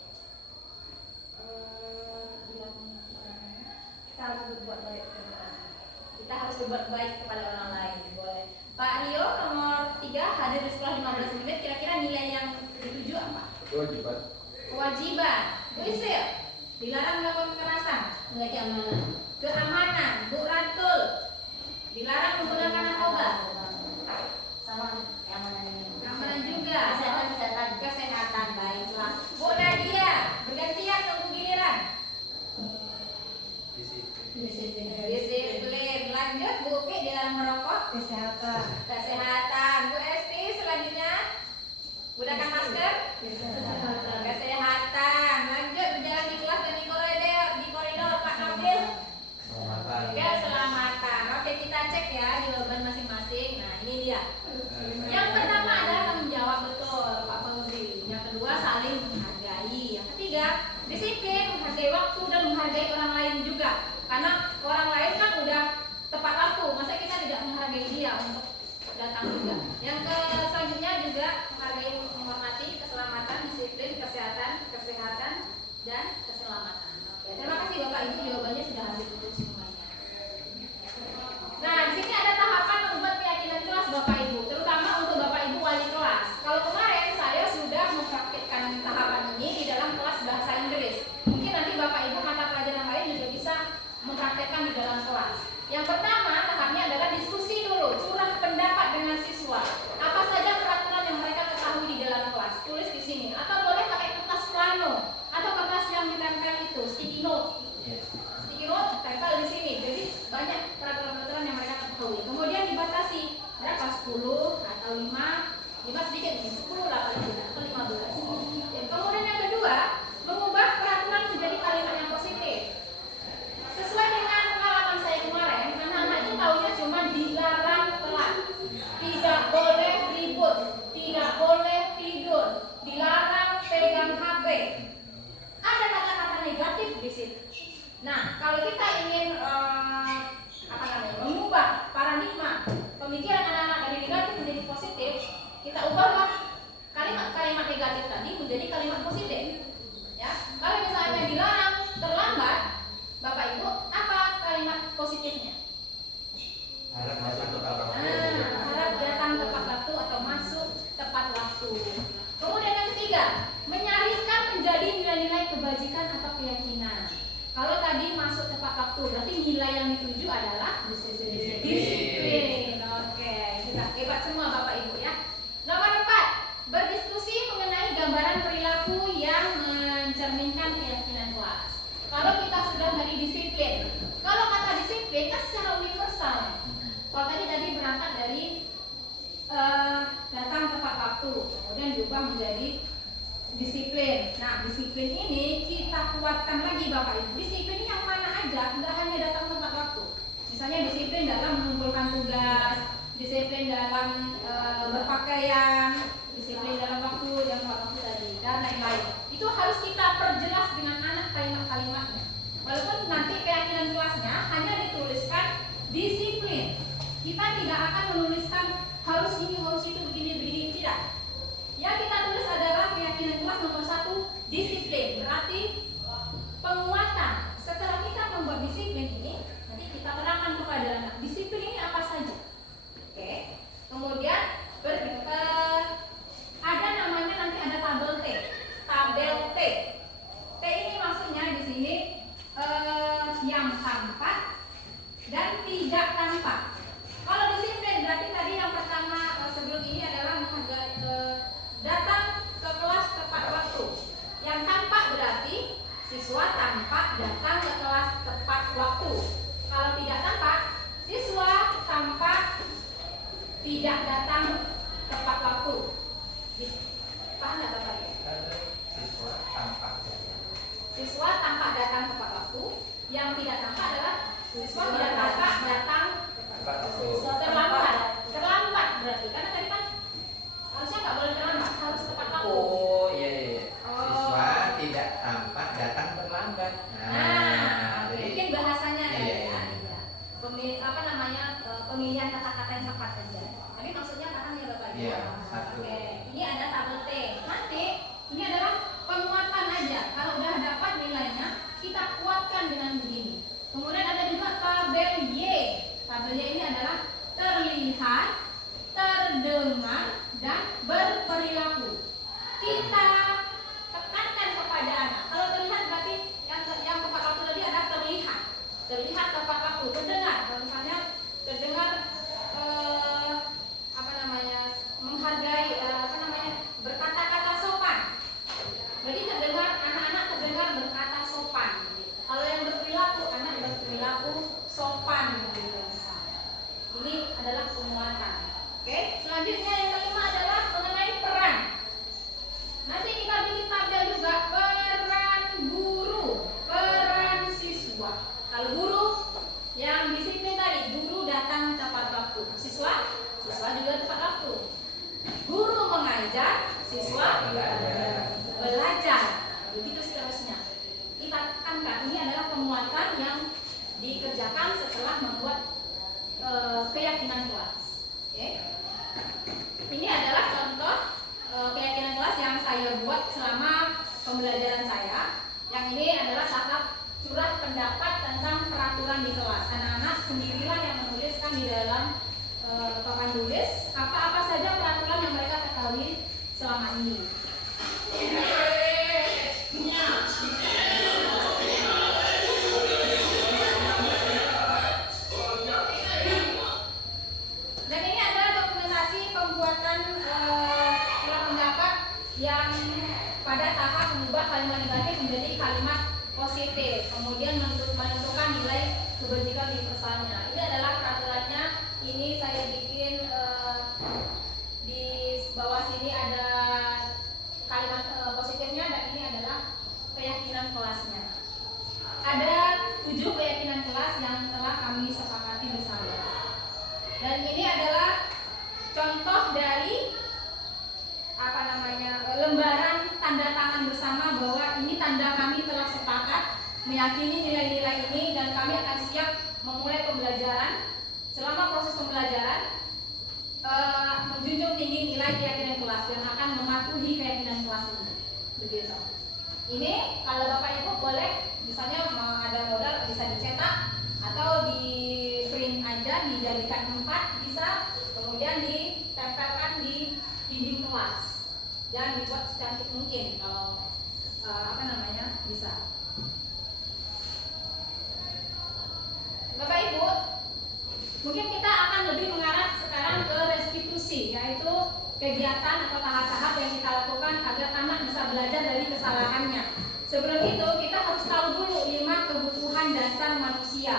Kita harus berbuat baik kepada orang lain. Kita harus berbuat baik kepada orang lain. Boleh. Pak Rio nomor 3 hadir di sekolah 15 menit. Kira-kira nilai yang dituju apa? Kewajiban. Kewajiban. Bu Isil, dilarang melakukan kekerasan. Nilai keamanan. Keamanan. Bu Ratul, dilarang menggunakan narkoba. Sama keamanan ini. Keamanan juga. Kesehatan. Kesehatan, baiklah. Bu Nadia, bergantian tunggu giliran. Disiplin. Lanjut Bu Upi, dilarang merokok. Kesehatan. Kesehatan. Bu Esti, selanjutnya gunakan masker. Kesehatan. Lanjut berjalan di kelas dan di koridor Pak Nabil. Keselamatan. Keselamatan. Oke, kita cek ya jawaban masing-masing. Nah ini dia. Yang pertama adalah tanggung jawab, betul Pak Fauzi. Yang kedua saling menghargai. Yang ketiga disiplin, menghargai waktu dan menghargai orang lain juga. Karena orang lain kan udah tepat waktu, masa kita tidak menghargai dia untuk datang juga. Yang selanjutnya juga menghargai, menghormati keselamatan, disiplin, kesehatan, dan keselamatan. Oke, terima kasih Bapak Ibu, jawabannya sudah hampir betul semuanya. Nah, di sini ada tahapan membuat keyakinan kelas Bapak Ibu, terutama untuk Bapak Ibu wali kelas. Kalau kemarin saya sudah mempraktikkan tahapan ini di dalam kelas bahasa Inggris. Mungkin nanti Bapak Ibu mata pelajaran lain juga bisa mempraktekkan di dalam kelas. Yang pertama, tahapnya adalah diskusi dulu, curah pendapat dengan siswa. Apa saja peraturan yang mereka ketahui di dalam kelas? Tulis di sini. Atau boleh pakai kertas plano atau kertas yang ditempel itu, sticky note. Sticky note tempel di sini. Jadi banyak peraturan-peraturan yang mereka ketahui. Kemudian dibatasi berapa? 10 atau 5 sedikit nih, 10 lah paling tidak, atau 15. Kemudian yang kedua, mengubah peraturan menjadi kalimat yang positif. Sesuai dengan pengalaman saya kemarin, anak-anak itu taunya cuma dilarang telat, tidak boleh ribut, tidak boleh tidur, dilarang pegang HP. Ada kata-kata negatif di situ. Nah, kalau kita ingin mengubah paradigma pemikiran anak-anak dari negatif menjadi positif, kita ubahlah kalimat-kalimat negatif tadi menjadi kalimat positif. Ya, kalau misalnya dilarang terlambat, Bapak Ibu, apa kalimat positifnya? Harap masuk tepat waktu. Harap datang tepat waktu atau masuk tepat waktu. Kemudian yang ketiga, menyalurkan menjadi nilai-nilai kebajikan atau keyakinan. Kalau tadi masuk tepat waktu, berarti nilai yang dituju adalah disiplin. Oke, kita hebat semua Bapak Ibu ya. Nomor 4, berdiskusi mengenai gambaran perilaku yang mencerminkan keyakinan kelas. Kalau kita sudah dari disiplin, kalau kata disiplin kan secara universal. Kalau tadi berangkat dari datang tepat waktu, kemudian diubah menjadi disiplin. Nah, disiplin ini kita kuatkan lagi Bapak Ibu. Disiplin yang mana aja, nggak hanya datang tepat waktu. Misalnya disiplin dalam mengumpulkan tugas, disiplin dalam berpakaian, disiplin dalam waktu tadi, dan lain-lain. Itu harus kita perjelas dengan anak kalimat-kalimatnya. Walaupun nanti keyakinan kelasnya hanya dituliskan disiplin, kita tidak akan menuliskan harus ini, harus itu, begini, tidak. Yang kita tulis adalah keyakinan kelas nomor 1, disiplin. Berarti penguatan. Setelah kita membuat disiplin ini, nanti kita terangkan kepada anak disiplin ini apa saja. Oke. Kemudian ada namanya nanti ada tabel T. Tabel T. T ini maksudnya di sini yang tampak dan tidak tampak. Kalau disiplin berarti tadi yang pertama sebelum ini adalah datang ke kelas tepat waktu. Yang tampak berarti siswa tampak datang ke kelas tepat waktu. Kalau tidak tampak, siswa tampak tidak datang tepat waktu. Paham nggak Bapak? Siswa tampak datang tepat waktu. Yang tidak tampak adalah siswa tidak tampak datang terlambat. Terlambat berarti karena tadi kan harusnya nggak boleh terlambat, harus tepat waktu. Oh iya. Siswa tidak tampak datang terlambat. Jadi mungkin bahasanya iya. Pemilihan kata-kata yang tepat saja. Tapi maksudnya paham ya Bapak? Iya, satu. Oke. Ini ada tabel T. Nanti ini adalah penguatan aja. Kalau udah dapat nilainya, kita kuatkan dengan begini. Kemudian ada juga tabel Y. Tabel Y ini adalah terlihat, terdengar, dan berperilaku. Kita tekankan kepada anak. Kalau terlihat berarti yang tepat waktu tadi ada terlihat. Terlihat tepat waktu. Terdengar. Kalau misalnya terdengar menghargai berkata-kata sopan. Berarti terdengar anak-anak terdengar berkata sopan. Kalau yang berperilaku anak berperilaku sopan gitu misalnya. Ini adalah penguatan. Oke, selanjutnya yang kelima adalah mengenai peran. Nanti kita bikin tabel juga peran guru, peran siswa. Kalau guru yang disiplin tadi, guru datang tepat waktu. Siswa juga tepat waktu. Guru mengajar, siswa belajar. Begitu seterusnya. Kita tekankan ini adalah penguatan yang dikerjakan setelah membuat keyakinan kelas. Oke. jawab selama pembelajaran saya. Yang ini adalah tahap curah pendapat tentang peraturan di kelas. Anak-anak sendirilah yang menuliskan di dalam papan tulis apa-apa saja peraturan yang mereka ketahui selama ini. Dan ini adalah dokumentasi pembuatan surat pendapat yang pada tahap mengubah kalimat negatif menjadi kalimat positif, kemudian menentukan nilai kebajikan universalnya. Ini adalah peraturannya. Ini saya bikin di bawah sini ada kalimat positifnya, dan ini adalah keyakinan kelasnya. Ada 7 keyakinan kelas yang telah kami sepakati bersama. Dan ini adalah contoh dari lembaran tanda tangan bersama bahwa ini tanda kami telah sepakat meyakini nilai-nilai ini, dan kami akan siap memulai pembelajaran. Selama proses pembelajaran menjunjung tinggi nilai keyakinan kelas dan akan mematuhi keyakinan kelas ini. Begitu. Ini kalau Bapak Ibu boleh, misalnya ada modal bisa dicetak atau di print aja, dijadikan 4 bisa, kemudian ditempelkan di dinding kelas. Jangan dibuat secantik mungkin kalau bisa. Bapak Ibu, mungkin kita akan lebih mengarah sekarang ke restitusi, yaitu kegiatan atau tahap-tahap yang kita lakukan agar anak bisa belajar dari kesalahannya. Sebelum itu kita harus tahu dulu 5 kebutuhan dasar manusia.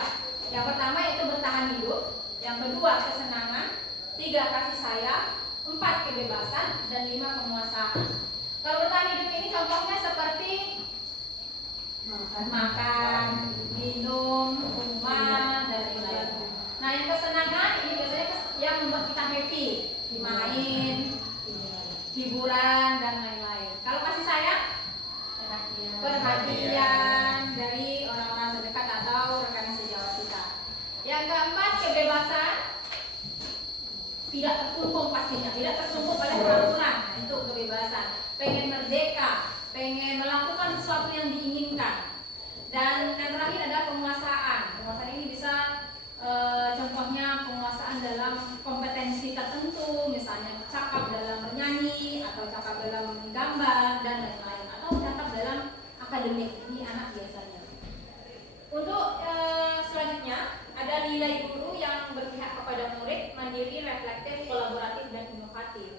Yang pertama yaitu bertahan hidup, yang kedua kesenangan, 3 kasih sayang, 4 kebebasan, dan 5 penguasaan. Kalau bertahan hidup ini contohnya seperti makan, minum, rumah, dan lain-lain. Nah, yang kesenangan ini biasanya yang membuat kita happy, main, hiburan, dan lain-lain. Kalau kasih sayang, perhatian dari orang-orang terdekat atau rekan sejawat kita. Yang keempat, kebebasan, tidak tertumpuk pastinya, tidak tertumpuk oleh peraturan. Nah, itu kebebasan. Pengen merdeka, pengen melakukan sesuatu yang diinginkan. Dan yang terakhir adalah penguasaan. Penguasaan ini bisa contohnya penguasaan dalam kompetensi tertentu, misalnya cakap dalam bernyanyi atau cakap dalam menggambar dan lain-lain, atau cakap dalam akademik. Ini anak biasanya. Untuk selanjutnya ada nilai guru yang berpihak kepada murid, mandiri, reflektif, kolaboratif, dan inovatif.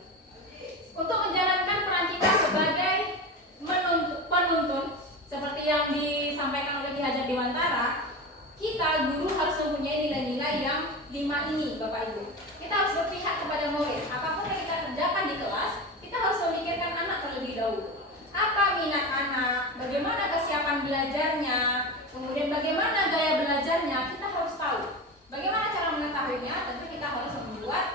Untuk menjalankan peran kita sebagai penuntun seperti yang disampaikan oleh Ki Hajar Dewantara, kita guru harus mempunyai nilai-nilai yang 5 ini, Bapak Ibu. Kita harus berpihak kepada murid. Apapun yang kita kerjakan di kelas, kita harus memikirkan anak terlebih dahulu. Apa minat anak, bagaimana kesiapan belajarnya, kemudian bagaimana gaya belajarnya, kita harus tahu. Bagaimana cara mengetahuinya? Tentu kita harus membuat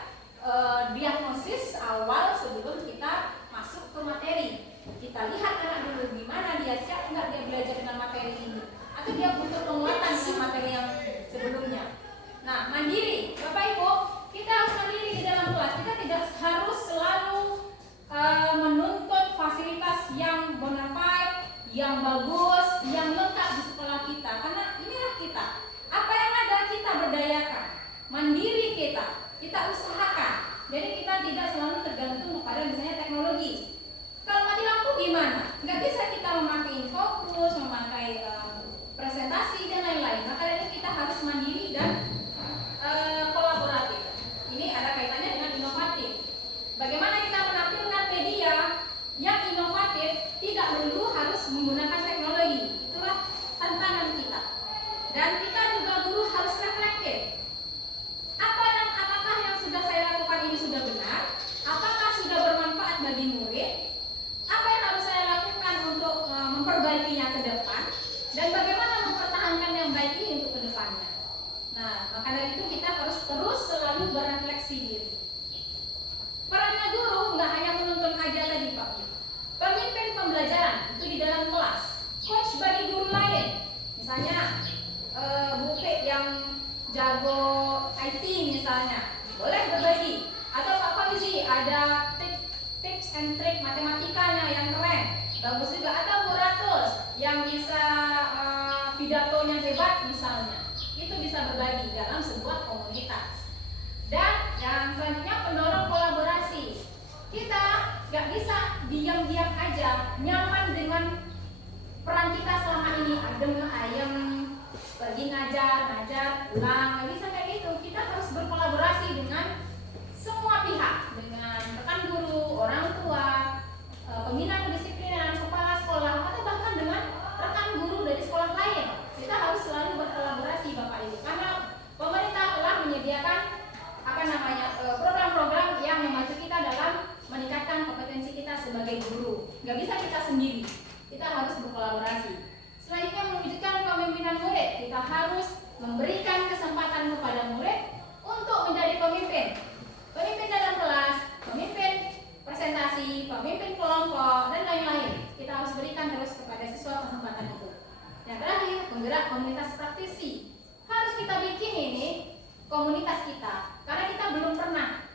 diagnosis awal sebelum kita masuk ke materi. Kita lihat anak dulu gimana dia, siap nggak dia belajar dengan materi ini, atau dia butuh penguatan dengan materi yang sebelumnya. Nah, mandiri, Bapak Ibu, kita harus mandiri di dalam kelas. Kita tidak harus selalu menuntut fasilitas yang bonafide, yang bagus, yang lengkap di sekolah kita, karena inilah kita. Apa yang ada kita berdayakan, mandiri kita usahakan. Jadi kita tidak selalu tergantung kepada misalnya teknologi. Kalau mati lampu gimana? Nggak bisa kita memakai fokus, memakai presentasi dan lain-lain. Maka dari itu kita harus mandiri dan kolaboratif. Ini ada kaitannya dengan inovatif. Bagaimana kita menampilkan media yang inovatif, tidak melulu harus menggunakan teknologi. Itulah tantangan kita. Dan kita juga guru harus reflektif. Apakah yang sudah saya lakukan ini sudah benar? Apakah sudah bermanfaat bagi murid? Apa yang harus saya lakukan untuk memperbaikinya ke depan? Dan bagaimana mempertahankan yang baik ini untuk ke depannya? Nah, maka dari itu kita harus terus selalu berefleksi diri. Perannya guru nggak hanya menuntun aja lagi, Pak. Pemimpin pembelajaran itu di dalam kelas. Coach bagi guru lain. Misalnya Bu P yang jago IT misalnya, boleh berbagi. Atau Pak Fauzi ada tips and trik matematikanya yang keren. bagus juga. Atau Bu Ratul yang bisa pidatonya hebat misalnya, itu bisa berbagi dalam sebuah komunitas. Dan yang selanjutnya pendorong kolaborasi. Kita nggak bisa diam-diam aja nyaman dengan peran kita selama ini, adem ayem, pergi ngajar, pulang, nggak bisa kayak gitu. Kita harus berkolaborasi dengan semua pihak, dengan rekan guru, orang tua, pembina kedisiplinan, kepala sekolah, atau bahkan dengan rekan guru dari sekolah lain. Kita harus selalu berkolaborasi Bapak Ibu, karena pemerintah telah menyediakan program-program yang membantu kita dalam meningkatkan kompetensi kita sebagai guru. Nggak bisa kita sendiri, kita harus berkolaborasi. Selanjutnya, mewujudkan kepemimpinan murid. Kita harus memberikan kesempatan kepada murid untuk menjadi pemimpin. Pemimpin dalam kelas, pemimpin presentasi, pemimpin kelompok, dan lain-lain. Kita harus berikan terus kepada siswa kesempatan itu. Yang terakhir, menggerak komunitas praktisi. Harus kita bikin ini komunitas kita, karena kita belum pernah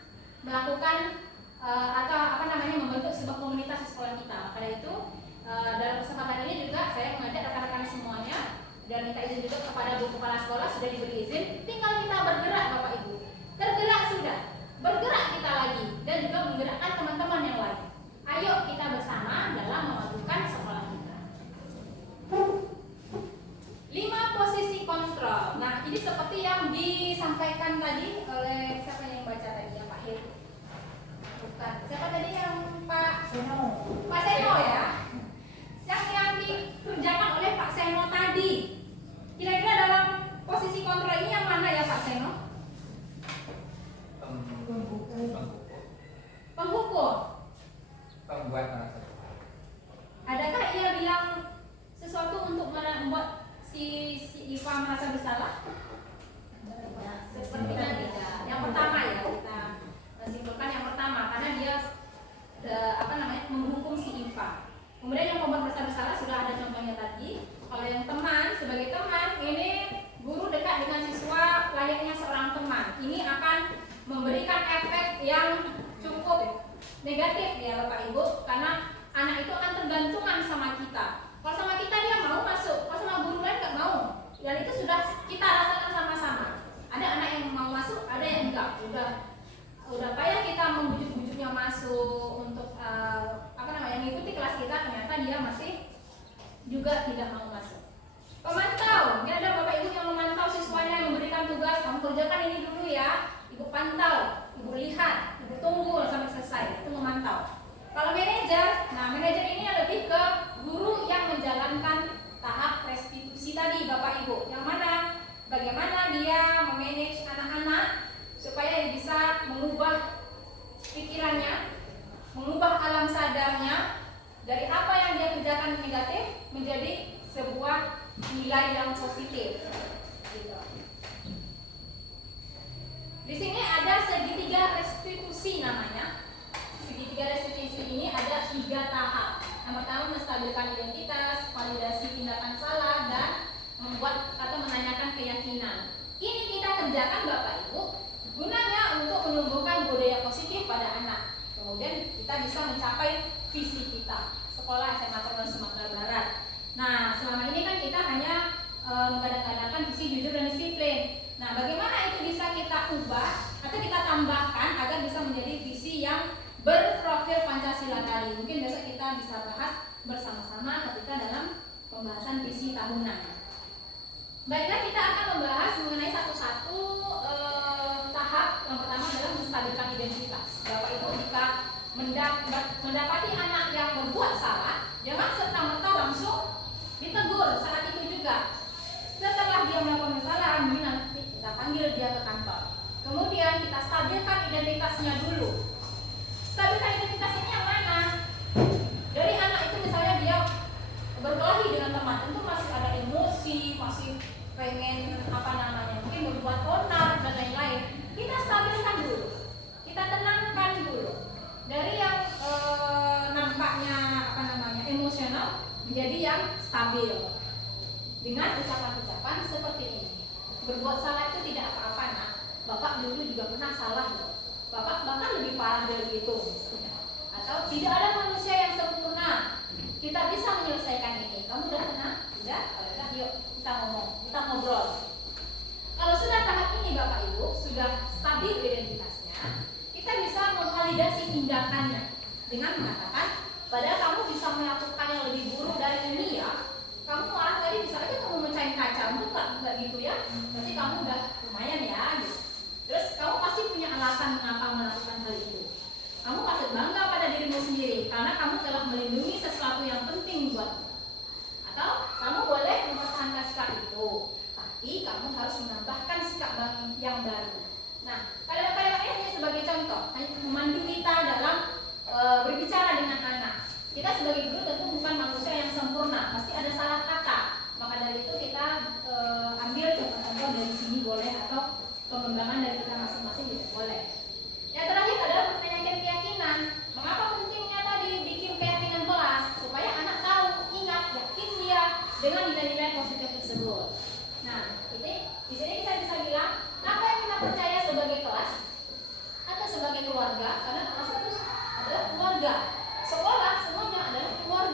melakukan membentuk sebuah komunitas di sekolah kita. Karena itu dalam kesempatan ini juga saya mengajak rekan-rekan semuanya dan minta izin juga kepada Bu Kepala Sekolah, sudah diberi izin, tinggal kita bergerak Bapak Ibu. Tergerak sudah, bergerak kita lagi dan juga menggerakkan teman-teman yang lain. Ayo kita bersama dalam memajukan sekolah kita. 5 posisi kontrol. Nah, ini seperti yang disampaikan tadi oleh siapa yang baca tadi ya, Pak Hir? Bukan. Siapa tadi yang Pak Seno? Pak Seno ya. Yang dikerjakan oleh Pak Seno tadi. Kira-kira dalam posisi kontrol ini yang mana ya Pak Seno? Penghukum. Pembuat merasa. Adakah ia bilang sesuatu untuk membuat si Iva merasa bersalah? Sepertinya tidak. Yang pertama ya, kita simpulkan yang pertama, karena dia menghukum si Iva. Kemudian yang membuat merasa bersalah sudah ada contohnya tadi. Kalau yang teman, sebagai teman, ini guru dekat dengan siswa layaknya seorang teman. Ini akan memberikan efek yang cukup negatif ya Bapak Ibu, karena anak itu akan tergantungan sama kita. Kalau sama kita dia mau masuk, kalau sama guru lain nggak mau. Dan itu sudah kita rasakan sama-sama. Ada anak yang mau masuk, ada yang enggak. Udah payah kita membujuk-bujuknya masuk untuk mengikuti kelas kita, ternyata dia masih juga tidak mau masuk. Pemantau, ini ada Bapak Ibu yang memantau siswanya, yang memberikan tugas, kamu kerjakan ini dulu ya. Ibu pantau, Ibu lihat, Ibu tunggu sampai selesai. Itu memantau. Kalau manajer, manajer ini lebih ke guru yang menjalankan tahap restitusi tadi Bapak Ibu. Yang mana bagaimana dia memanage anak-anak supaya bisa mengubah pikirannya, mengubah alam sadarnya dari apa yang dia kerjakan negatif menjadi sebuah nilai yang positif. Gitu. Di sini ada segitiga restitusi namanya. Segitiga restitusi ini ada 3 tahap. Yang pertama, menstabilkan identitas, validasi tindakan salah, dan membuat atau menanyakan keyakinan. Ini kita kerjakan Bapak Ibu, gunanya untuk menumbuhkan budaya positif pada anak. Kemudian kita bisa mencapai visi kita, Sekolah SMA Terbaik Sumatera Barat. Nah, selama ini kan kita hanya menggadang-gadangkan visi jujur dan disiplin. Nah, bagaimana itu bisa kita ubah atau kita tambahkan agar bisa menjadi visi yang berprofil Pancasila tadi. Mungkin besok kita bisa bahas bersama-sama ketika dalam pembahasan visi tahunan. Baiklah, kita akan membahas mengenai satu-satu tahap. Yang pertama adalah menstabilkan identitas. Bapak Ibu, jika mendapati anak yang berbuat salah, jangan serta-merta langsung ditegur saat itu juga. Setelah dia melakukan kesalahan, nanti kita panggil dia ke kantor. Kemudian kita stabilkan identitasnya dulu. Stabilkan identitas ini yang mana? Dari anak itu misalnya dia berkelahi dengan teman, tentu masih ada emosi, masih pengen mungkin berbuat onar dan lain-lain. Kita stabilkan dulu, kita tenangkan dulu. Dari yang nampaknya emosional menjadi yang stabil dengan ucapan-ucapan seperti ini. Berbuat salah itu tidak apa-apa, nak. Bapak dulu juga pernah salah loh. Bapak bahkan lebih parah dari itu. Atau tidak ada manusia yang sempurna. Kita tindakannya dengan mengatakan, padahal kamu bisa melakukan yang lebih buruk dari ini ya, kamu malah tadi bisa aja kamu mecahin kaca, enggak gitu ya, berarti kamu udah lumayan ya gitu. Terus kamu pasti punya alasan mengapa melakukan hal itu. Kamu patut bangga pada dirimu sendiri karena kamu telah melindungi sesuatu yang penting buatmu. Atau kamu boleh mempertahankan sikap itu, tapi kamu harus menambahkan sikap yang baru. Nah, kalimat-kalimat ini hanya sebagai contoh, hanya memandu kita dalam berbicara dengan anak. Kita sebagai guru tentu bukan manusia yang sempurna, pasti ada salah kata. Maka dari itu kita ambil contoh-contoh dari sini boleh, atau pengembangan dari kita masing-masing juga boleh. Yang terakhir adalah menanyakan keyakinan. Mengapa pentingnya tadi bikin keyakinan kelas? Supaya anak tahu, ingat, yakin dia dengan nilai-nilai positif tersebut. Nah, di sini kita bisa bilang apa yang kita percaya sebagai kelas atau sebagai keluarga, karena kelas itu adalah keluarga. Sekolah semuanya adalah keluarga.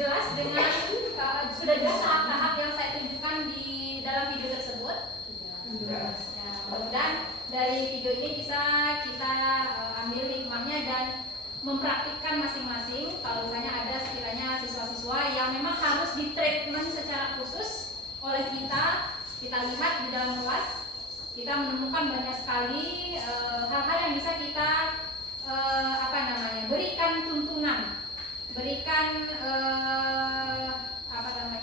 jelas dengan sudah jelas tahap-tahap yang saya tunjukkan di dalam video tersebut. Sudah. Ya, mudah-mudahan dari video ini bisa kita ambil hikmahnya dan mempraktikkan masing-masing. Kalau misalnya ada sekiranya siswa-siswa yang memang harus di treatment secara khusus oleh kita lihat di dalam kelas, kita menemukan banyak sekali hal-hal yang bisa kita berikan tuntunan, berikan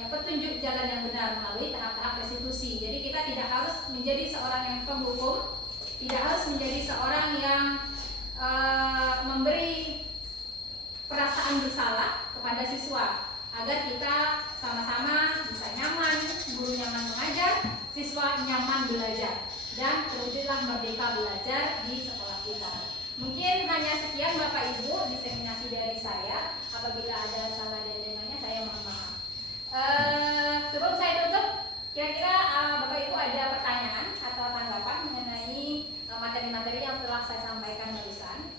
petunjuk jalan yang benar melalui tahap-tahap restitusi. Jadi kita tidak harus menjadi seorang yang penghukum, tidak harus menjadi seorang yang memberi perasaan bersalah kepada siswa, agar kita sama-sama bisa nyaman, guru nyaman mengajar, siswa nyaman belajar, dan terwujudlah merdeka belajar di sekolah kita. Mungkin hanya sekian Bapak Ibu diseminasi dari saya. Apabila ada salah dan lain-lainnya saya mohon maaf. Sebelum saya tutup, kira-kira Bapak Ibu ada pertanyaan atau tanggapan mengenai materi-materi yang telah saya sampaikan barusan?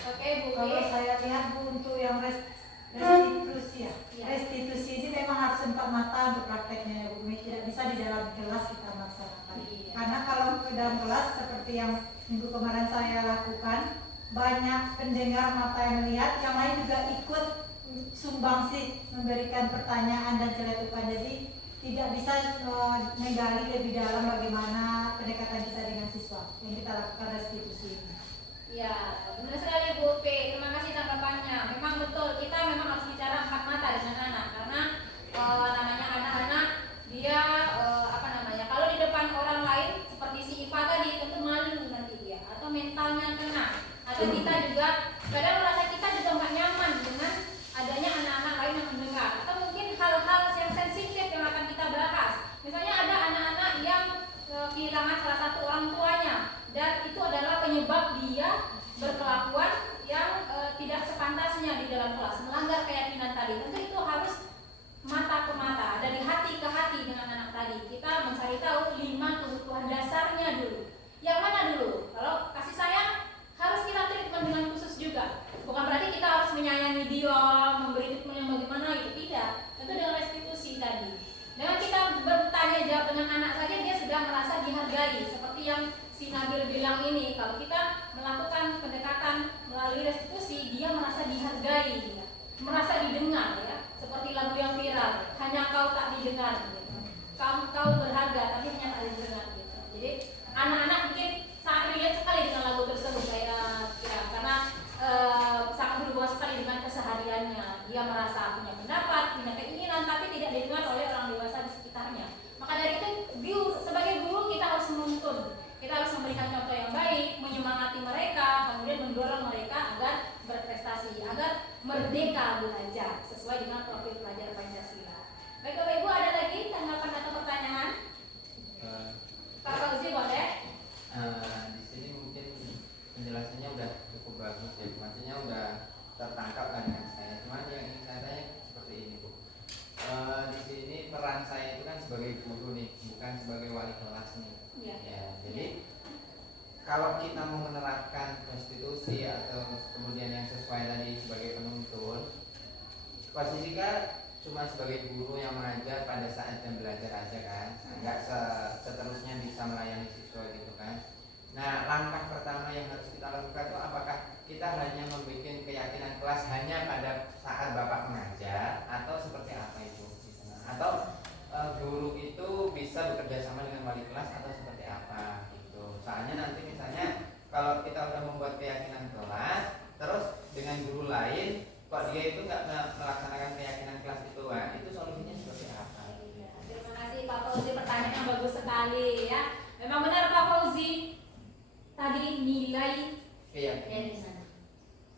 Oke, Bu. Kalau saya lihat Bu, untuk yang restitusi ya. Ya. Restitusi ini memang harus empat mata untuk prakteknya ya Bu. Tidak bisa di dalam kelas kita melaksanakan. Iya. Karena kalau ke dalam kelas seperti yang minggu kemarin saya lakukan, banyak pendengar mata yang melihat, yang lain juga ikut sumbangsi memberikan pertanyaan dan celetukan. Jadi tidak bisa menggali lebih dalam bagaimana pendekatan kita dengan siswa yang kita lakukan restitusi ini. Ya, benar sekali Bu P. Terima kasih tanggapannya. Memang betul, kita memang harus bicara empat mata dengan anak, karena namanya anak-anak dia kalau di depan orang lain seperti si Ipa tadi tentu malu nanti dia, atau mentalnya kena, atau kita juga kadang merasa kita juga nggak nyaman dengan adanya anak-anak lain yang mendengar, atau mungkin hal-hal yang sensitif yang akan kita bahas. Misalnya ada anak-anak yang kehilangan salah satu orang tuanya, dan itu adalah penyebab dia berkelakuan yang tidak sepantasnya di dalam kelas, melanggar keyakinan tadi. Tentu itu harus mata ke mata, dari hati ke hati dengan anak tadi. Kita mencari tahu 5 kebutuhan dasarnya dulu. Yang mana dulu? Kalau kasih sayang harus kita treatment dengan khusus juga. Bukan berarti kita harus menyayangi dia, memberi treatment yang bagaimana itu, tidak. Tentu dengan restitusi tadi. Dengan kita bertanya jawab dengan anak saja, dia sudah merasa dihargai. Seperti yang si Nabil bilang ini, kalau kita melakukan pendekatan melalui restitusi, dia merasa dihargai, dia merasa didengar, ya. Seperti lagu yang viral, hanya kau tak didengar, gitu. Kau berharga, tapi hanya tak didengar, gitu. Jadi anak-anak mungkin sangat relate sekali dengan lagu tersebut, karena sangat berhubungan sekali dengan kesehariannya. Dia merasa punya pendapat, punya keinginan, tapi tidak didengar oleh orang dewasa di sekitarnya. Maka dari itu, sebagai guru kita harus menuntun. Kita harus memberikan contoh yang baik, menyemangati mereka, kemudian mendorong mereka agar berprestasi, agar merdeka belajar sesuai dengan profil pelajar Pancasila. Baik Bapak Ibu, ada lagi tanggapan atau pertanyaan? Pak Fauzi boleh? Di sini mungkin penjelasannya udah cukup bagus ya, maksudnya udah tertangkap kan dengan saya. Cuman yang ingin saya tanya seperti ini Bu. Di sini peran saya itu kan sebagai guru nih, bukan sebagai wali kelas nih. Iya. Ya, jadi kalau kita mau menerapkan konstitusi atau kemudian yang sesuai tadi sebagai penuntun, posisi kan cuma sebagai guru yang mengajar pada saat jam belajar aja kan, nggak seterusnya bisa melayani siswa gitu kan. Nah, langkah pertama yang harus kita lakukan itu apakah kita hanya membuat keyakinan kelas hanya pada saat Bapak mengajar, atau seperti apa itu? Atau guru itu bisa bekerja sama dengan wali kelas atau seperti apa gitu. Soalnya nanti misalnya kalau kita udah membuat keyakinan kelas, terus dengan guru lain kok dia itu nggak melaksanakan keyakinan kelas itu solusinya seperti apa? Iya, terima kasih Pak Fauzi, pertanyaan yang bagus sekali ya. Memang benar Pak Fauzi, tadi nilai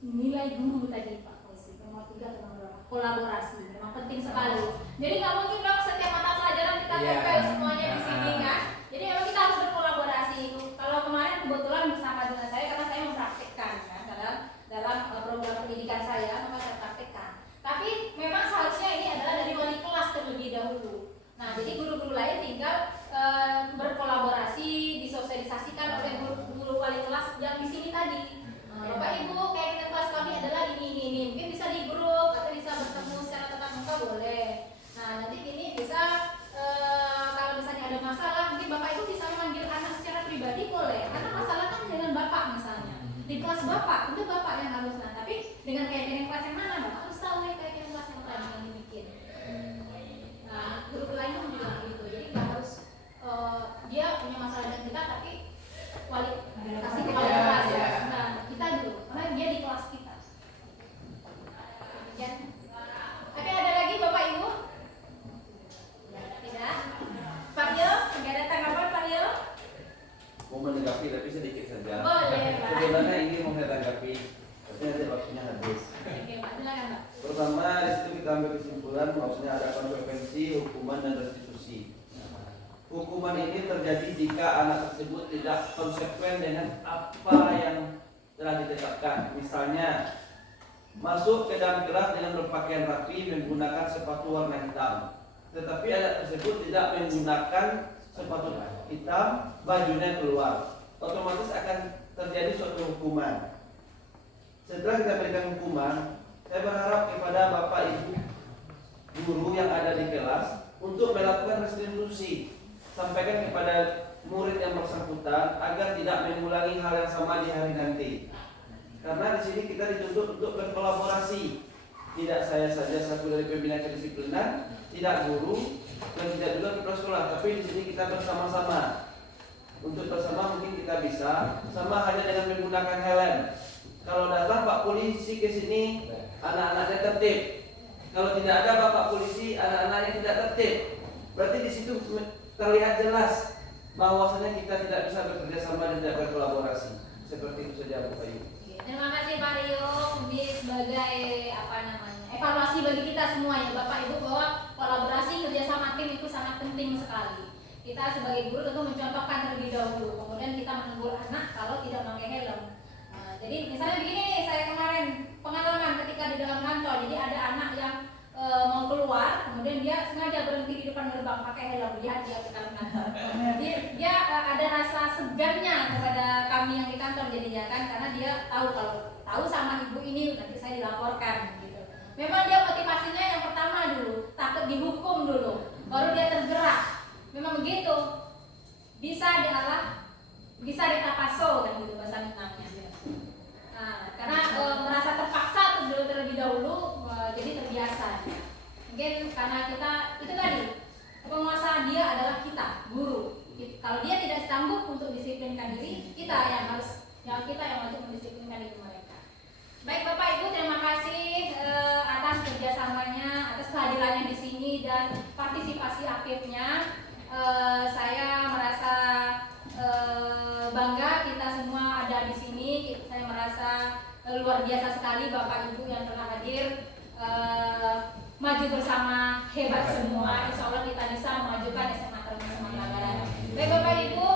nilai guru tadi Pak Fauzi, nomor 3 atau nomor berapa? Kolaborasi, memang penting sekali. Jadi nggak mungkin dong setiap mata pelajaran kita tempel semuanya di sini kan. Jadi memang kita harus berkolaborasi. Kalau kemarin kebetulan bersama dengan saya, karena saya mempraktikkan kan dalam program pendidikan saya, maka saya praktikkan. Tapi memang seharusnya ini adalah dari wali kelas terlebih dahulu. Nah, jadi guru-guru lain tinggal berkolaborasi, disosialisasikan oleh guru wali kelas yang di sini tadi. Bapak Ibu, kayak kita kelas kami adalah ini. Mungkin bisa di grup atau bisa bertemu secara tatap dan restitusi. Hukuman ini terjadi jika anak tersebut tidak konsekuen dengan apa yang telah ditetapkan. Misalnya, masuk ke dalam kelas dengan berpakaian rapi menggunakan sepatu warna hitam, tetapi anak tersebut tidak menggunakan sepatu hitam, bajunya keluar, otomatis akan terjadi suatu hukuman. Setelah kita berikan hukuman, saya berharap kepada Bapak Ibu guru yang ada di kelas untuk melakukan restitusi. Sampaikan kepada murid yang bersangkutan agar tidak mengulangi hal yang sama di hari nanti. Karena di sini kita dituntut untuk berkolaborasi. Tidak saya saja satu dari pembina kedisiplinan, tidak guru, dan tidak juga kepala sekolah, tapi di sini kita bersama-sama. Untuk bersama mungkin kita bisa, sama hanya dengan menggunakan helm. Kalau datang Pak Polisi ke sini, anak-anaknya tertib. Kalau tidak ada Bapak Polisi, anak-anaknya tidak tertib. Berarti di situ terlihat jelas bahwasanya kita tidak bisa bekerja sama dan tidak berkolaborasi. Seperti itu saja Bapak Ibu. Terima kasih Pak Rio ini sebagai evaluasi bagi kita semua ya Bapak Ibu bahwa kolaborasi kerjasama tim itu sangat penting sekali. Kita sebagai guru tentu mencontohkan terlebih dahulu, kemudian kita menegur anak kalau tidak pakai helm. Jadi misalnya begini nih, saya kemarin pengalaman ketika di dalam kantor, jadi ada anak yang mau keluar, kemudian dia sengaja berhenti di depan gerbang pakai helm, lihat dia ke dalam kantor. Dia ada rasa segannya kepada kami yang di kantor jadinya kan, karena dia tahu sama ibu ini nanti saya dilaporkan gitu. Memang dia motivasinya yang pertama dulu takut dihukum dulu, baru dia tergerak. Memang begitu, bisa dialah, bisa ditapaso kan gitu bahasa Minangnya. Nah, karena merasa terpaksa terlebih dahulu, jadi terbiasa. Mungkin karena kita itu tadi penguasa dia adalah kita, guru. Kalau dia tidak sanggup untuk disiplinkan diri, kita yang wajib mendisiplinkan diri mereka. Baik Bapak Ibu, terima kasih atas kerjasamanya, atas kehadirannya di sini dan partisipasi aktifnya. Saya merasa bangga kita semua ada di sini. Saya merasa luar biasa sekali Bapak Ibu yang telah hadir. Maju bersama hebat semua. Insya Allah kita bisa memajukan SMA Termas Semangaran. Baik Bapak Ibu,